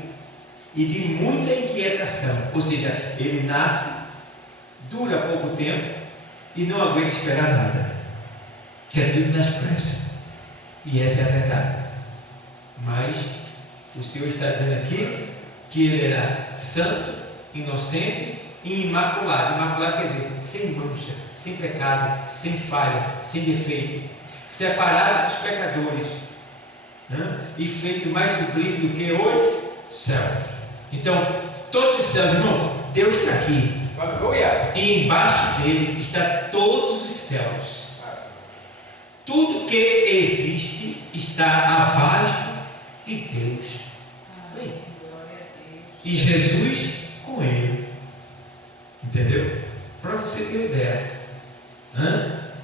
e de muita inquietação. Ou seja, ele nasce, dura pouco tempo e não aguenta esperar nada. Quer tudo nas pressas. E essa é a verdade. Mas o Senhor está dizendo aqui que ele era santo, inocente e imaculado. Imaculado quer dizer sem mancha, sem pecado, sem falha, sem defeito, separado dos pecadores, e feito mais sublime do que os céus. Então, todos os céus, irmão, Deus está aqui. E embaixo dele está todos os céus. Tudo que existe está abaixo de Deus. E Jesus com ele. Entendeu? Para você ter ideia.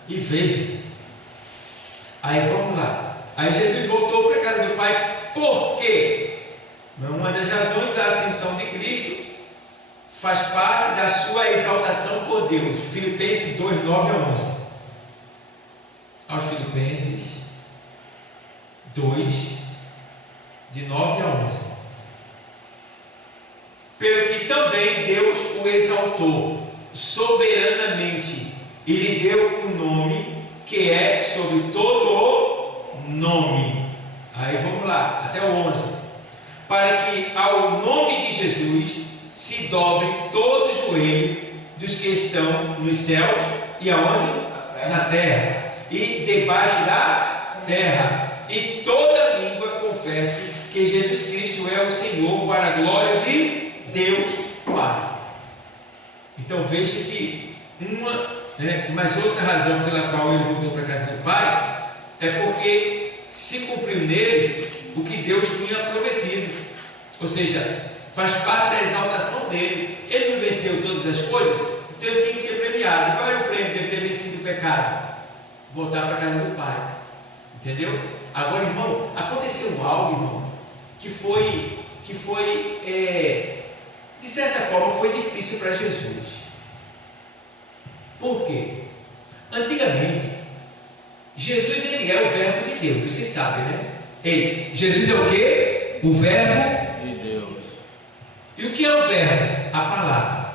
E veja. Aí vamos lá. Aí Jesus voltou para a casa do Pai. Por quê? Uma das razões da ascensão de Cristo faz parte da sua exaltação por Deus. Filipenses 2, 9 a 11. Aos Filipenses 2, de 9 a 11. Pelo que também Deus o exaltou soberanamente e lhe deu um nome que é sobre todo o nome. Aí vamos lá, até o 11. Para que ao nome de Jesus se dobre todo o joelho dos que estão nos céus e aonde? Na terra e debaixo da terra, e toda língua confesse que Jesus Cristo é o Senhor, para a glória de Deus Pai. Então veja que mas outra razão pela qual ele voltou para a casa do Pai é porque se cumpriu nele o que Deus tinha prometido, ou seja, faz parte da exaltação dele. Ele não venceu todas as coisas, então ele tem que ser premiado. Qual é o prêmio de ele ter vencido o pecado? Voltar para a casa do Pai. Entendeu? Agora, irmão, aconteceu algo, irmão, que foi de certa forma foi difícil para Jesus. Por quê? Antigamente Jesus ele é o verbo de Deus, vocês sabem, né? Jesus é o quê? O verbo de Deus. E o que é o verbo? A palavra,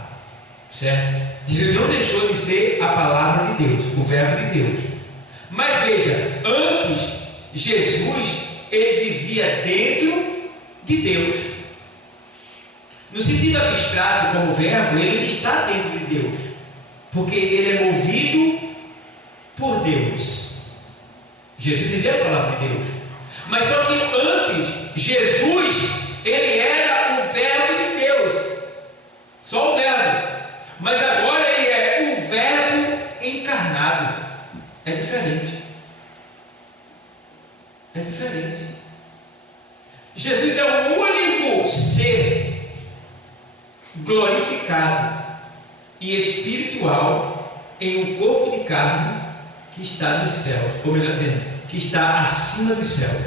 certo? Jesus não deixou de ser a palavra de Deus, o verbo de Deus. Mas veja, antes Jesus ele vivia dentro de Deus. No sentido abstrato, como verbo, ele está dentro de Deus, porque ele é movido por Deus. Jesus ele é a palavra de Deus. Mas só que antes Jesus ele era o verbo de Deus, só o verbo. Mas agora ele é o verbo encarnado. É diferente. É diferente. Jesus é o único ser glorificado e espiritual em um corpo de carne que está nos céus, ou melhor dizendo, que está acima dos céus.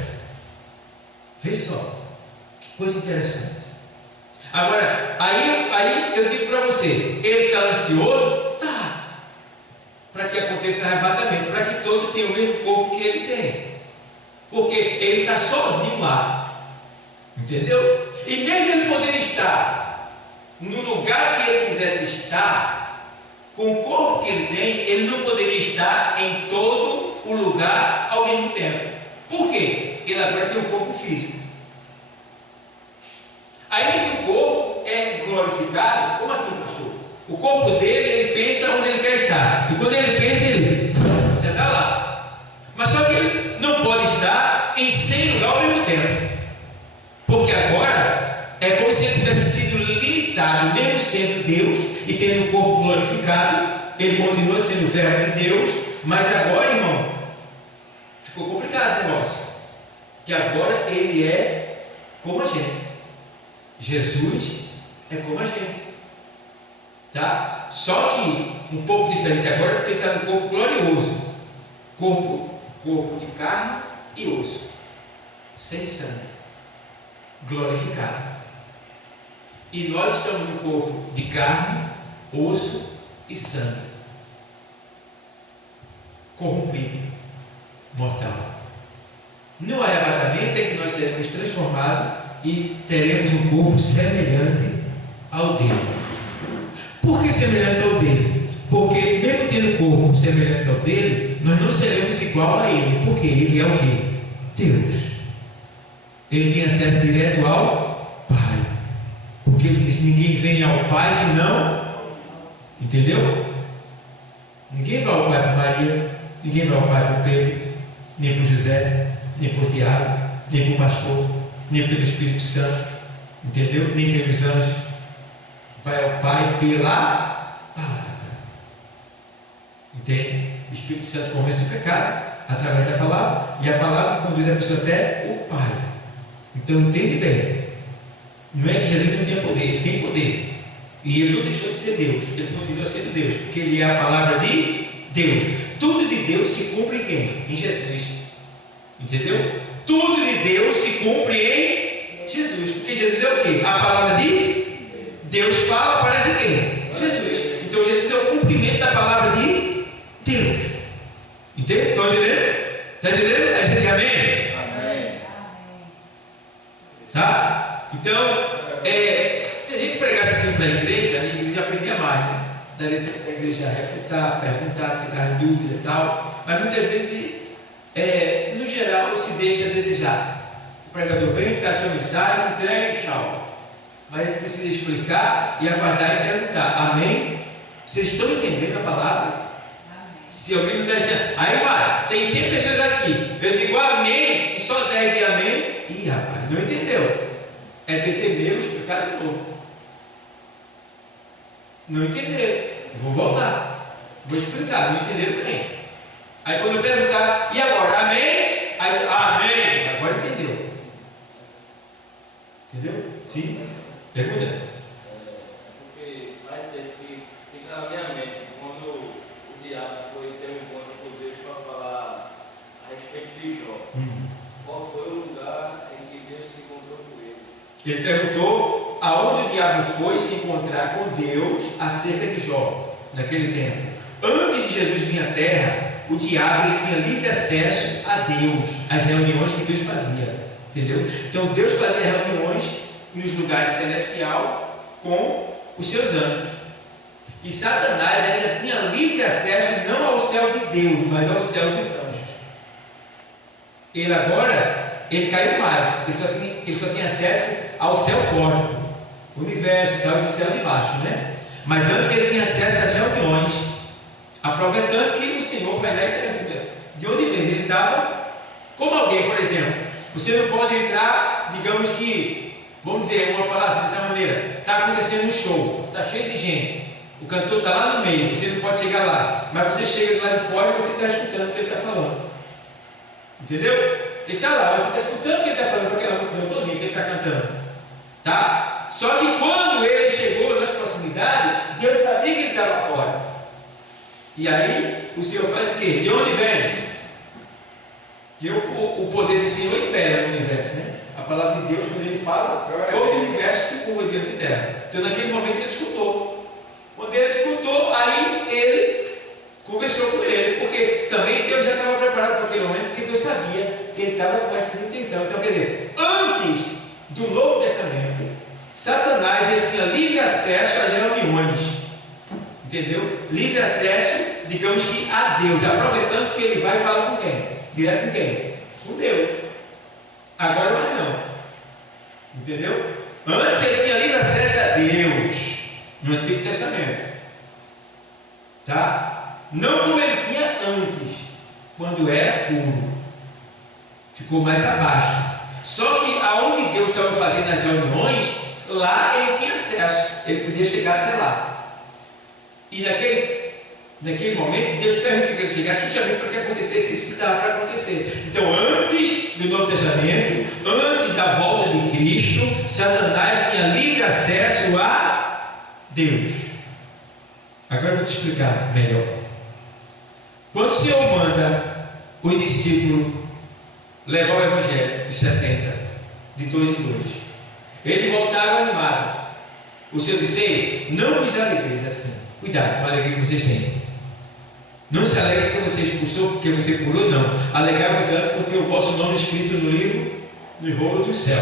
Vê só, que coisa interessante. Agora, aí eu digo para você, ele está ansioso? Tá, para que aconteça o arrebatamento, para que todos tenham o mesmo corpo que ele tem, porque ele está sozinho lá, entendeu? E mesmo ele poder estar no lugar que ele quisesse estar, com o corpo que ele tem, ele não poderia estar em todo o lugar ao mesmo tempo. Por quê? Ele agora tem um corpo físico. Ainda que o corpo é glorificado, como assim, pastor? O corpo dele, ele pensa onde ele quer estar. E quando ele pensa, ele já está lá. Mas só que ele não pode estar em 100 lugares ao mesmo tempo. Porque agora é como se ele tivesse sido limitado, mesmo sendo Deus e tendo o corpo glorificado. Ele continua sendo o verbo de Deus. Mas agora, irmão, ficou complicado o negócio. Que agora ele é como a gente. Jesus é como a gente. Tá? Só que um pouco diferente agora, porque ele está no corpo glorioso. Corpo de carne e osso. Sem sangue. Glorificado. E nós estamos no corpo de carne, osso e sangue. Corrompido. Mortal. No arrebatamento é que nós seremos transformados e teremos um corpo semelhante ao dele. Por que semelhante ao dele? Porque mesmo tendo um corpo semelhante ao dele, nós não seremos igual a ele. Porque ele é o quê? Deus. Ele tem acesso direto ao Pai. Porque ele disse: ninguém vem ao Pai senão. Entendeu? Ninguém vai ao Pai por Maria, ninguém vai ao Pai por Pedro, nem por José, nem por Tiago, nem por pastor, nem pelo Espírito Santo, entendeu? Nem pelos anjos. Vai ao Pai pela palavra. Entende? O Espírito Santo convence do pecado através da palavra, e a palavra conduz a pessoa até o Pai. Então entende bem. Não é que Jesus não tenha poder, ele tem poder. E ele não deixou de ser Deus, ele continua sendo Deus, porque ele é a palavra de Deus. Tudo de Deus se cumpre em quem? Em Jesus. Entendeu? Tudo de Deus se cumpre em Jesus. Porque Jesus é o quê? A palavra de Deus fala, parece quem? Jesus. Então Jesus é o cumprimento da palavra de Deus. Entende? Estão entendendo? Está entendendo? A gente diz amém? Amém. Tá? Então, se a gente pregasse assim para a igreja aprendia mais, né? Daria tempo para a igreja refutar, perguntar, tirar dúvida e tal. Mas muitas vezes, no geral, se deixa a desejar. O pregador vem, traz sua mensagem, entrega e tchau. Mas a gente precisa explicar e aguardar e perguntar. Amém? Vocês estão entendendo a palavra? Amém. Se alguém não está entendendo, aí vai. Tem 100 pessoas aqui. Eu digo amém e só 10 de amém. Ih, rapaz, não entendeu. É defender o explicar de novo. Não entenderam. Vou voltar. Vou explicar. Não entenderam bem. Aí quando eu perguntar, e agora? Amém? Aí, amém. Agora entendeu. Entendeu? Sim? Pergunta? Porque vai ter que ficar na minha mente quando o diabo foi ter um encontro com Deus para falar a respeito de Jó. Qual foi o lugar em que Deus se encontrou com ele? Ele perguntou aonde o diabo foi se encontrar com Deus acerca de Jó, naquele tempo. Antes de Jesus vir à terra, o diabo ele tinha livre acesso a Deus, às reuniões que Deus fazia. Entendeu? Então Deus fazia reuniões nos lugares celestiais com os seus anjos. E Satanás ainda tinha livre acesso não ao céu de Deus, mas ao céu dos anjos. Ele agora, ele caiu mais, ele só tinha acesso ao céu cósmico, o universo, então esse céu de baixo, né? Mas antes ele tinha acesso às reuniões. A prova é tanto que o Senhor vai lá e pergunta de onde veio. Ele estava como alguém, por exemplo. Você não pode entrar, digamos que, vamos dizer, vamos falar assim dessa maneira, está acontecendo um show, está cheio de gente, o cantor está lá no meio, você não pode chegar lá, mas você chega do lado de fora e você está escutando o que ele está falando. Entendeu? Ele está lá, você está escutando o que ele está falando, porque ela não estou nem que ele está cantando. Tá? Só que quando ele chegou nas proximidades, Deus sabia que ele estava fora. E aí o Senhor faz o quê? De onde vem? Que o poder do Senhor impera no universo, né? A palavra de Deus, quando ele fala, todo o universo se curva diante dela. Então naquele momento ele escutou. Quando ele escutou, aí ele conversou com ele, porque também Deus já estava preparado para aquele momento, porque Deus sabia que ele estava com essa intenção. Então quer dizer, antes do Novo Testamento, Satanás ele tinha livre acesso às reuniões. Entendeu? Livre acesso, digamos que a Deus, aproveitando que ele vai falar com quem? Direto com quem? Com Deus. Agora mais não. Entendeu? Antes ele tinha livre acesso a Deus no Antigo Testamento. Tá? Não como ele tinha antes, quando era puro. Ficou mais abaixo. Só que aonde Deus estava fazendo as reuniões, lá ele tinha acesso. Ele podia chegar até lá. E naquele momento, Deus permitiu que ele chegasse justamente para que acontecesse isso que estava para acontecer. Então, antes do Novo Testamento, antes da volta de Cristo, Satanás tinha livre acesso a Deus. Agora eu vou te explicar melhor. Quando o Senhor manda os discípulos levar o Evangelho, os 70, de 2 em 2, eles voltaram animados. O Senhor disse: ei, não vos alegreis assim. Cuidado com a alegria que vocês têm. Não se alegrem porque você expulsou, porque você curou, não. Alegrai-vos antes porque o vosso nome é escrito no livro, no rolo do céu.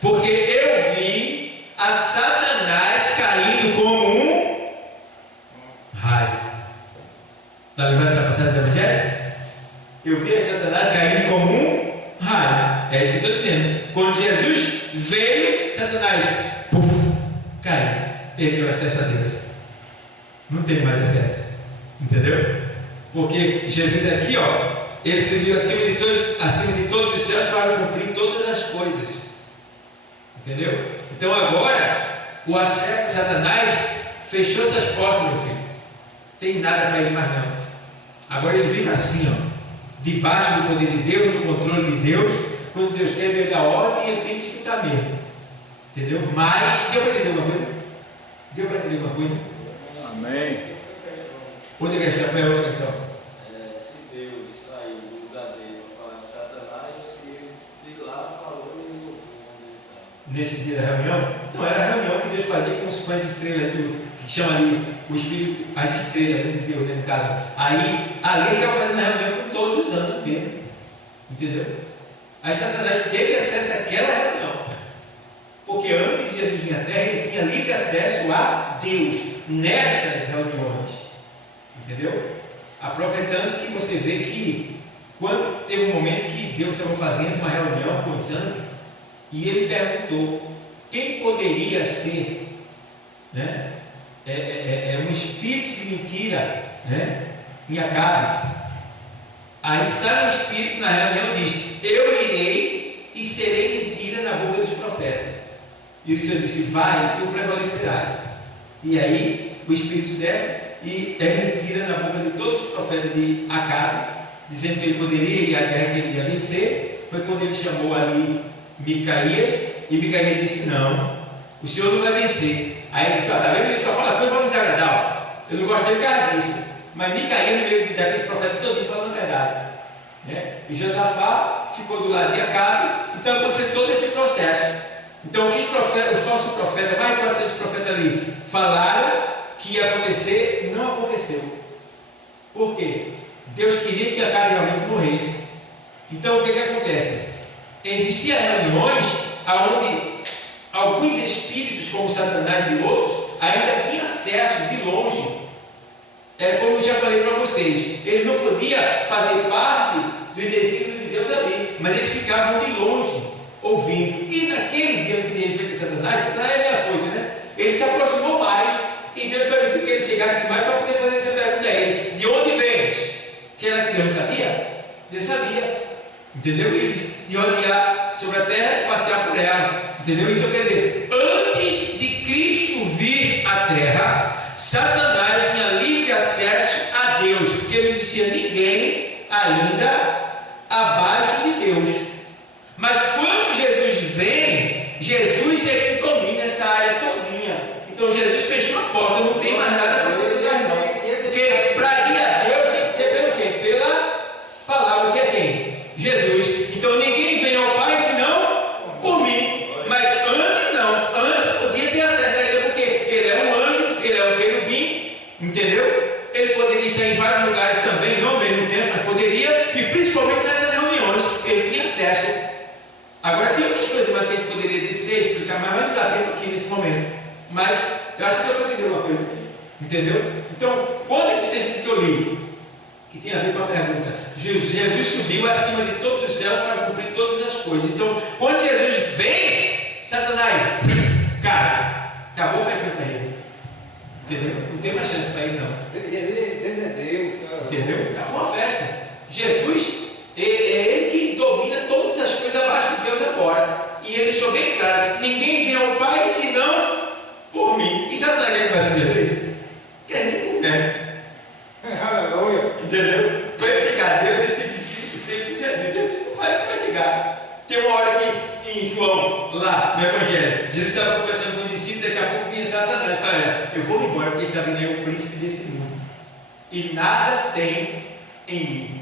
Porque eu vi a Satanás caindo como um raio. Está lembrando dessa passagem do Evangelho? Eu vi a Satanás caindo como um raio. É isso que eu estou dizendo. Quando Jesus veio, Satanás caiu. Perdeu acesso a Deus. Não tem mais acesso. Entendeu? Porque Jesus aqui, ó, ele subiu acima de todos os céus para cumprir todas as coisas. Entendeu? Então agora, o acesso a Satanás fechou essas portas, meu filho. Tem nada para ele mais não. Agora ele vive assim, ó, debaixo do poder de Deus, no controle de Deus. Quando Deus quer, ele dá ordem e ele tem que escutar mesmo. Entendeu? Mas, deu para entender alguma coisa? Deu para entender alguma coisa? Amém. Outra questão, qual é a outra questão? Se Deus saiu do lugar dele para falar com Satanás, ou se ele de lá falou e ele não. Nesse dia da reunião? Não, era a reunião que Deus fazia com as estrelas, que chama ali os filhos, as estrelas de Deus, né, no caso. Aí, ali ele estava fazendo a reunião com todos os anos mesmo. Entendeu? Aí Satanás teve acesso àquela reunião. Porque antes de Jesus vir à terra, ele tinha livre acesso a Deus nessas reuniões. Entendeu? Aproveitando que você vê que quando teve um momento que Deus estava fazendo uma reunião com os anjos e ele perguntou quem poderia ser, né, um espírito de mentira, né, em Acabe. Aí sai o espírito na reunião e diz: eu irei e serei mentira na boca dos profetas. E o Senhor disse: vai, tu prevalecerás. E aí o espírito desce e é mentira na boca de todos os profetas de Acabe, dizendo que ele poderia ir à guerra, que ele ia vencer. Foi quando ele chamou ali Micaías, e Micaías disse: não, o Senhor não vai vencer. Aí ele disse: tá vendo? Ele só fala coisa para me desagradar. Eu não gosto dele por causa disso. Mas Micaías, no meio daqueles profetas todos falando a verdade, né? E Josafá ficou do lado de Acabe. Então aconteceu todo esse processo. Então o que os falsos profetas, mais de 400 profetas ali, falaram que ia acontecer, não aconteceu. Por quê? Deus queria que Acabe realmente morresse. Então o que acontece? Existiam reuniões onde alguns espíritos, como Satanás e outros, ainda tinham acesso de longe. Como eu já falei para vocês, ele não podia fazer parte do desígnio de Deus ali, mas eles ficavam de longe, ouvindo. E naquele dia que diz respeito a Satanás, Satanás é meia foito, né? Ele se aproximou mais e Deus permitiu que ele chegasse mais para poder fazer essa pergunta a ele: de onde vens? Será que Deus sabia? Deus sabia. Entendeu? E eles iam olhar sobre a terra e passear por ela. Entendeu? Então quer dizer, antes de Cristo vir à terra, Satanás tinha livre acesso a Deus, porque não existia ninguém ainda abaixo de Deus. Mas quando Jesus vem, Jesus é quem domina essa área todinha. Então Jesus fechou a porta, não tem mais nada para ser lugar, não. Porque para ir a Deus tem que ser pelo quê? Pela palavra, que é quem? Jesus. Então ninguém vem ao Pai senão por mim. Mas antes não, antes podia ter acesso a ele, porque ele é um anjo, ele é um querubim, entendeu? Ele poderia estar em vários lugares também, não ao mesmo tempo, mas poderia, e principalmente nessas reuniões, ele tinha acesso. Agora tem outras coisas mais que a gente poderia descer, explicar, mas não dá tempo aqui nesse momento. Mas eu acho que eu estou entendendo uma coisa, entendeu? Então, quando esse texto que eu li, que tem a ver com a pergunta, Jesus subiu acima de todos os céus para cumprir todas as coisas. Então, quando Jesus vem, Satanás, cara, acabou fechando para ele. Entendeu? Não tem mais chance para ele, não. e ele deixou bem claro que ninguém vem ao Pai senão por mim. E Satanás quer conversa com Jesus? Quer nem conversa. Aleluia. Entendeu? Para ele chegar a Deus, ele tem que ser com Jesus. Jesus não vai chegar. Tem uma hora que em João, lá no Evangelho, Jesus estava conversando com o discípulo, daqui a pouco vinha Satanás e falava: eu vou embora porque está vindo aí o príncipe desse mundo. E nada tem em mim.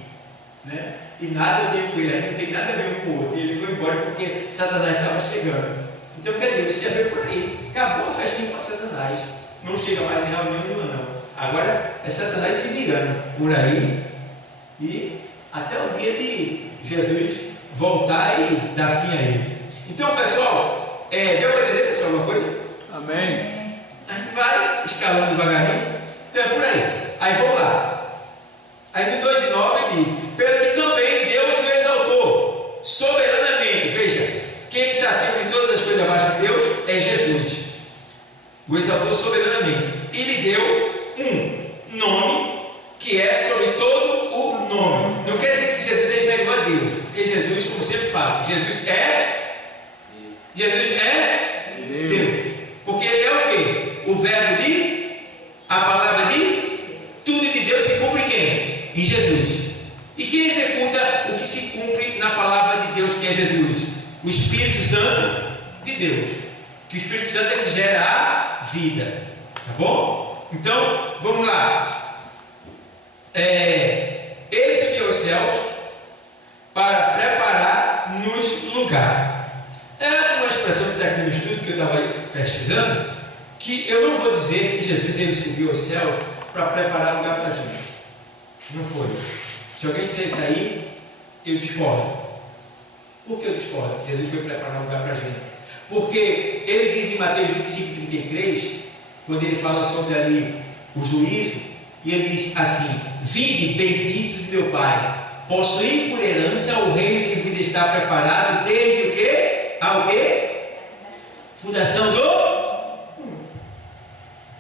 Né? E nada eu tenho com ele, não tem nada a ver um com o outro. E ele foi embora porque Satanás estava chegando. Então, quer dizer, você já vê por aí. Acabou a festinha com Satanás. Não chega mais em reunião nenhuma, não. Agora é Satanás se virando por aí e até o dia de Jesus voltar e dar fim a ele. Então, pessoal, deu para entender, pessoal, alguma coisa? Amém. A gente vai escalando devagarinho. Então é por aí. Aí vamos lá. Aí no 2 e 9 diz: pelo que também Deus o exaltou soberanamente. Veja, quem está acima de todas as coisas abaixo de Deus é Jesus. O exaltou soberanamente e lhe deu um nome que é sobre todo o nome. Não quer dizer que Jesus é inferior a Deus, porque Jesus, como sempre falo, Jesus é Deus. Porque ele é o quê? O verbo de, a palavra de, tudo de Deus se cumpre em quem? Em Jesus. E quem executa o que se cumpre na palavra de Deus, que é Jesus? O Espírito Santo de Deus. Que o Espírito Santo é que gera a vida. Tá bom? Então, vamos lá. Ele subiu aos céus para preparar-nos lugar. É uma expressão que está aqui no estudo que eu estava pesquisando, que eu não vou dizer que Jesus ele subiu aos céus para preparar lugar para a gente. Não foi. Se alguém disser isso aí, eu discordo. Por que eu discordo? Jesus foi preparar lugar para a gente. Porque ele diz em Mateus 25, 33, quando ele fala sobre ali o juízo, e ele diz assim: vinde bendito de meu Pai, possuí por herança o reino que vos está preparado desde o quê? Ao quê? Fundação do mundo.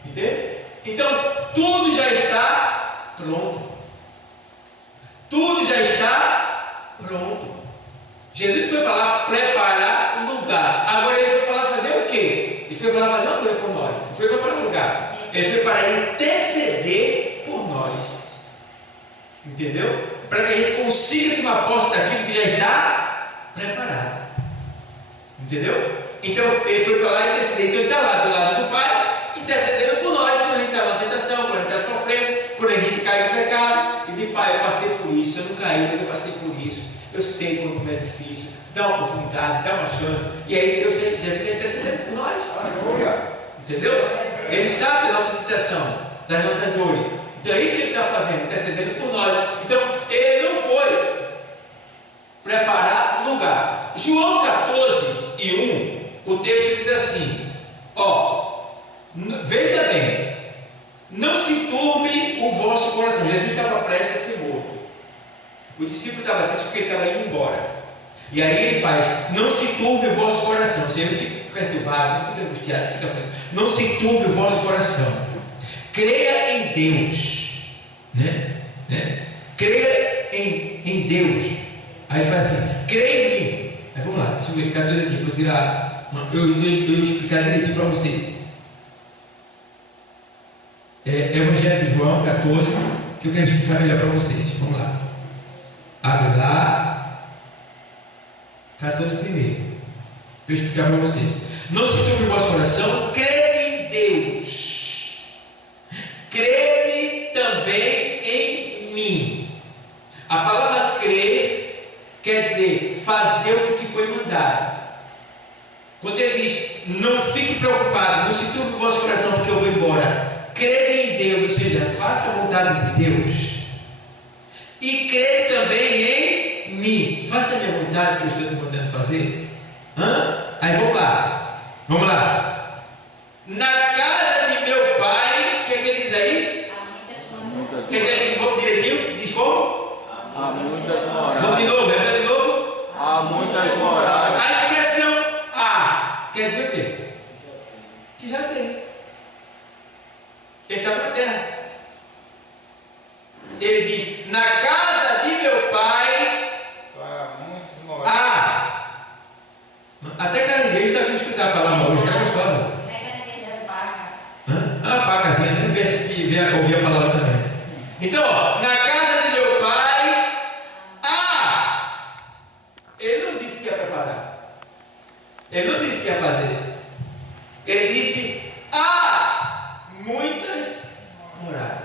Entende? Então, tudo já está pronto. Tudo já está pronto. Jesus foi para lá preparar o lugar. Agora ele foi para lá fazer o quê? Ele foi para lá fazer uma coisa por nós. Ele foi para o lugar. Ele foi para interceder por nós. Entendeu? Para que a gente consiga tomar posse daquilo que já está preparado. Entendeu? Então ele foi para lá interceder. Então ele está lá do lado do Pai, intercedendo por nós quando a gente está na tentação, quando a gente está sofrendo, quando a gente cai no pecado. E diz: Pai, eu passei por isso, eu não caí, mas eu passei por isso. Eu sei quando é difícil, dá uma oportunidade, dá uma chance. E aí Jesus está intercedendo por nós. Aleluia. Entendeu? Ele sabe da nossa tentação, das nossas dores. Então é isso que ele está fazendo, intercedendo por nós. Então ele não foi preparar o lugar. João 14 e 1, o texto diz assim: veja bem, não se turbe o vosso coração. Jesus estava prestes a ser morto. O discípulo estava triste porque ele estava indo embora. E aí ele faz: não se turbe o vosso coração. Você fica perturbado, fica angustiado, fica fazendo. Não se turbe o vosso coração. Creia em Deus. Creia em Deus. Aí ele faz assim: creia em mim. Aí vamos lá, deixa eu ver, 14 aqui, para tirar. Eu explicar direitinho para você. Evangelho de João 14, que eu quero explicar melhor para vocês. Vamos lá. Abre lá, 14 primeiro. Eu vou explicar para vocês. Não se turbe o vosso coração, crede em Deus, crede também em mim. A palavra crer quer dizer fazer o que foi mandado. Quando ele diz: não fique preocupado, não se turbe o vosso coração porque eu vou embora, crede em Deus, ou seja, faça a vontade de Deus. E crede também em mim. Faça a minha vontade que eu estou te mandando fazer. Aí vamos lá. Na casa de meu pai, o que é que ele diz aí? O que é que ele diz? Vamos direitinho? Diz como? Há muitas moradas. Vamos de novo, repete de novo. Há muitas moradas. A expressão há quer dizer o quê? Que já tem. Ele estava na terra. Ele diz: na casa de meu pai há. Até que Ele não disse que ia fazer. Ele disse: muitas moradas.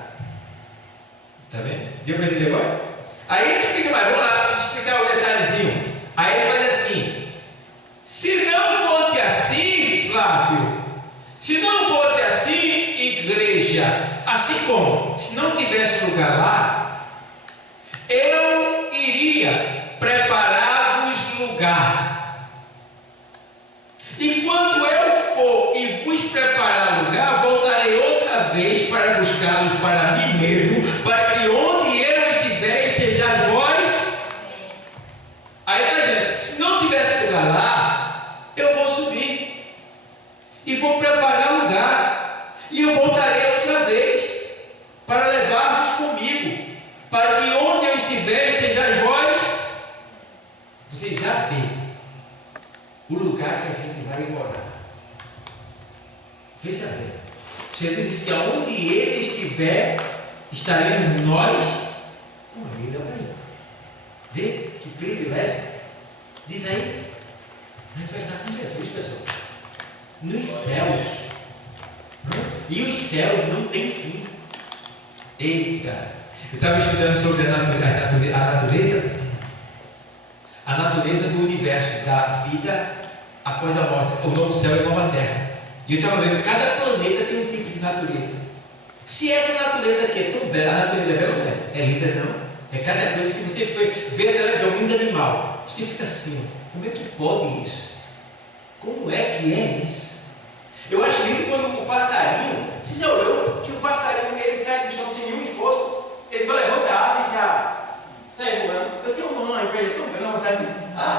Está vendo? Deu para entender agora? Aí ele explica mais. Vamos lá, vamos explicar o detalhezinho. Aí ele faz assim: se não fosse assim, Flávio, se não fosse assim, igreja, assim como, se não tivesse lugar lá, eu iria preparar-vos lugar. E quando eu for e vos preparar lugar, voltarei outra vez para buscá-los para mim mesmo, para que onde eu estiver, estejais vós. Aí está dizendo: se não tivesse lugar lá, eu vou subir e vou preparar lugar, e eu voltarei outra vez para levar-vos comigo, para que onde eu estiver, estejais vós. Vocês já vê o lugar que a gente vai morar. Veja bem, Jesus disse que aonde ele estiver, estaremos nós com ele. Olha aí, vê que privilégio. Diz aí, a gente vai estar com Jesus, pessoal, nos céus. E os céus não têm fim. Eita, eu estava estudando sobre a natureza do universo, da vida após a morte, o novo céu e a nova terra. E eu estava vendo, cada planeta tem um tipo de natureza. Se essa natureza aqui é tão bela, a natureza é bela ou não é? É linda, não? É cada coisa. Se você for ver a televisão, um lindo animal, você fica assim: como é que pode isso? Como é que é isso? Eu acho lindo quando o passarinho, você já olhou que o passarinho ele sai do chão sem nenhum esforço, ele só levanta a asa e já sai voando. Eu tenho uma empresa tão grande, vontade de,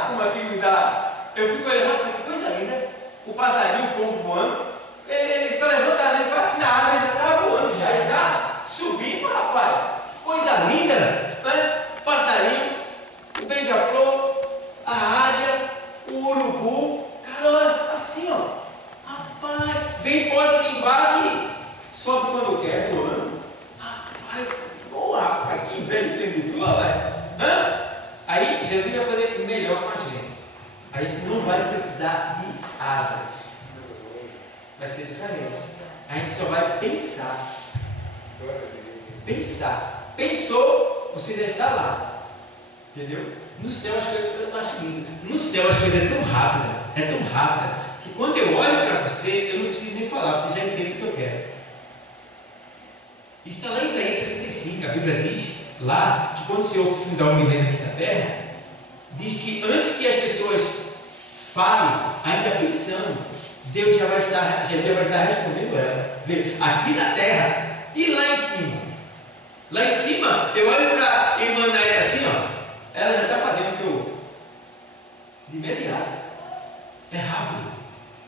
como aquilo me dá. Eu fico olhando, que coisa linda, o passarinho, o pombo voando, ele só levanta a asa e fala assim na asa, ele já está voando, já está subindo, rapaz. Coisa linda, né? O passarinho, o beija-flor, a águia, o urubu, caramba, assim ó. Rapaz, vem, posa aqui embaixo e sobe quando quer, voando. Rapaz, rapaz, que inveja tem de tu, rapaz. Aí Jesus vai fazer melhor com a gente. Aí não vai precisar de asa. Vai ser diferente. A gente só vai pensar. Pensar. Pensou, você já está lá. Entendeu? No céu as coisas, eu acho lindo. No céu as coisas é tão rápida, que quando eu olho para você, eu não preciso nem falar, você já entende o que eu quero. Isso está lá em Isaías 65, a Bíblia diz lá que quando o Senhor fundar o milênio aqui na terra, diz que antes que as pessoas falem, ainda pensando, Jesus já vai estar respondendo ela. Vê, aqui na terra e lá em cima. Lá em cima, eu olho para a irmã Naira assim, ó, ela já está fazendo o que eu. De imediato. É rápido.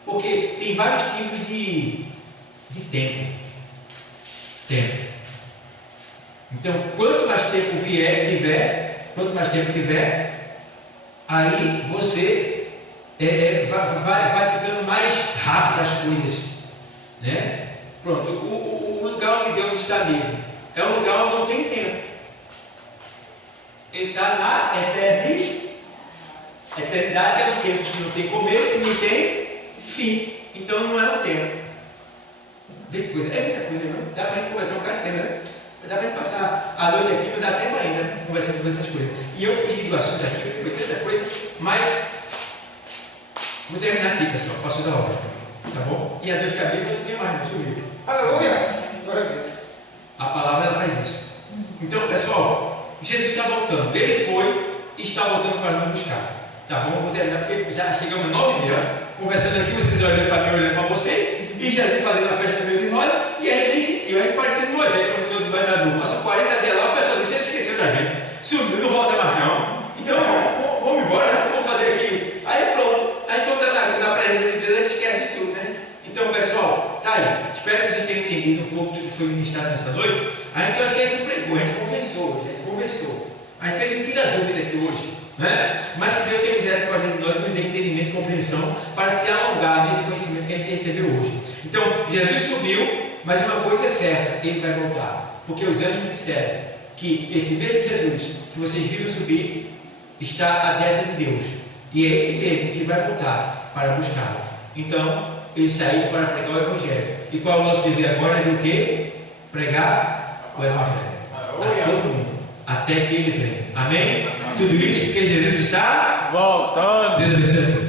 Porque tem vários tipos de tempo. Então, quanto mais tempo quanto mais tempo tiver, aí você vai ficando mais rápido as coisas, né? Pronto, o lugar onde Deus está livre é um lugar onde não tem tempo. Ele está na eternidade. A eternidade é um tempo que não tem começo, nem tem fim. Então não é um tempo. Vê que coisa, é muita coisa, não? Dá para a gente conversar um cara inteiro, né? Dá para a gente passar a noite aqui, não dá tempo ainda conversando sobre essas coisas. E eu fugi do assunto aqui, porque foi tanta coisa, mas vou terminar aqui, pessoal. Passou da hora. Tá bom? E a dor de cabeça não tem mais, não subiu. Aleluia! Glória a Deus. A palavra ela faz isso. Então, pessoal, Jesus está voltando. Ele foi e está voltando para nos buscar. Tá bom? Vou terminar porque já chegamos a 9h30. Conversando aqui, vocês olhando para mim, olhando para você, e Jesus fazendo a festa no meio de nós, e a gente nem sentiu, a gente parecendo nojento quando todo vai dar dupla. Passou 40 dias lá, o pessoal disse: ele esqueceu da gente, sumiu, não volta mais não. Então vamos embora, né? Vamos fazer aqui. Aí pronto, aí quando está na presença de Deus, a gente esquece de tudo, né? Então, pessoal, tá aí. Espero que vocês tenham entendido um pouco do que foi ministrado nessa noite. A gente, eu acho que a gente não pregou, a gente conversou. A gente fez um tira-dúvida aqui hoje, né? Mas que Deus tenha misericórdia de nós, nos dê entendimento e compreensão para se alongar nesse conhecimento que a gente recebeu hoje. Então, Jesus subiu, mas uma coisa é certa, ele vai voltar. Porque os anjos disseram que esse mesmo Jesus que vocês viram subir está à destra de Deus. E é esse mesmo que vai voltar para buscá-lo. Então, eles saíram para pregar o Evangelho. E qual é o nosso dever agora? É do que? Pregar o Evangelho a todo mundo, até que ele venha. Amém? Tudo isso porque Jesus está voltando. Deus abençoe.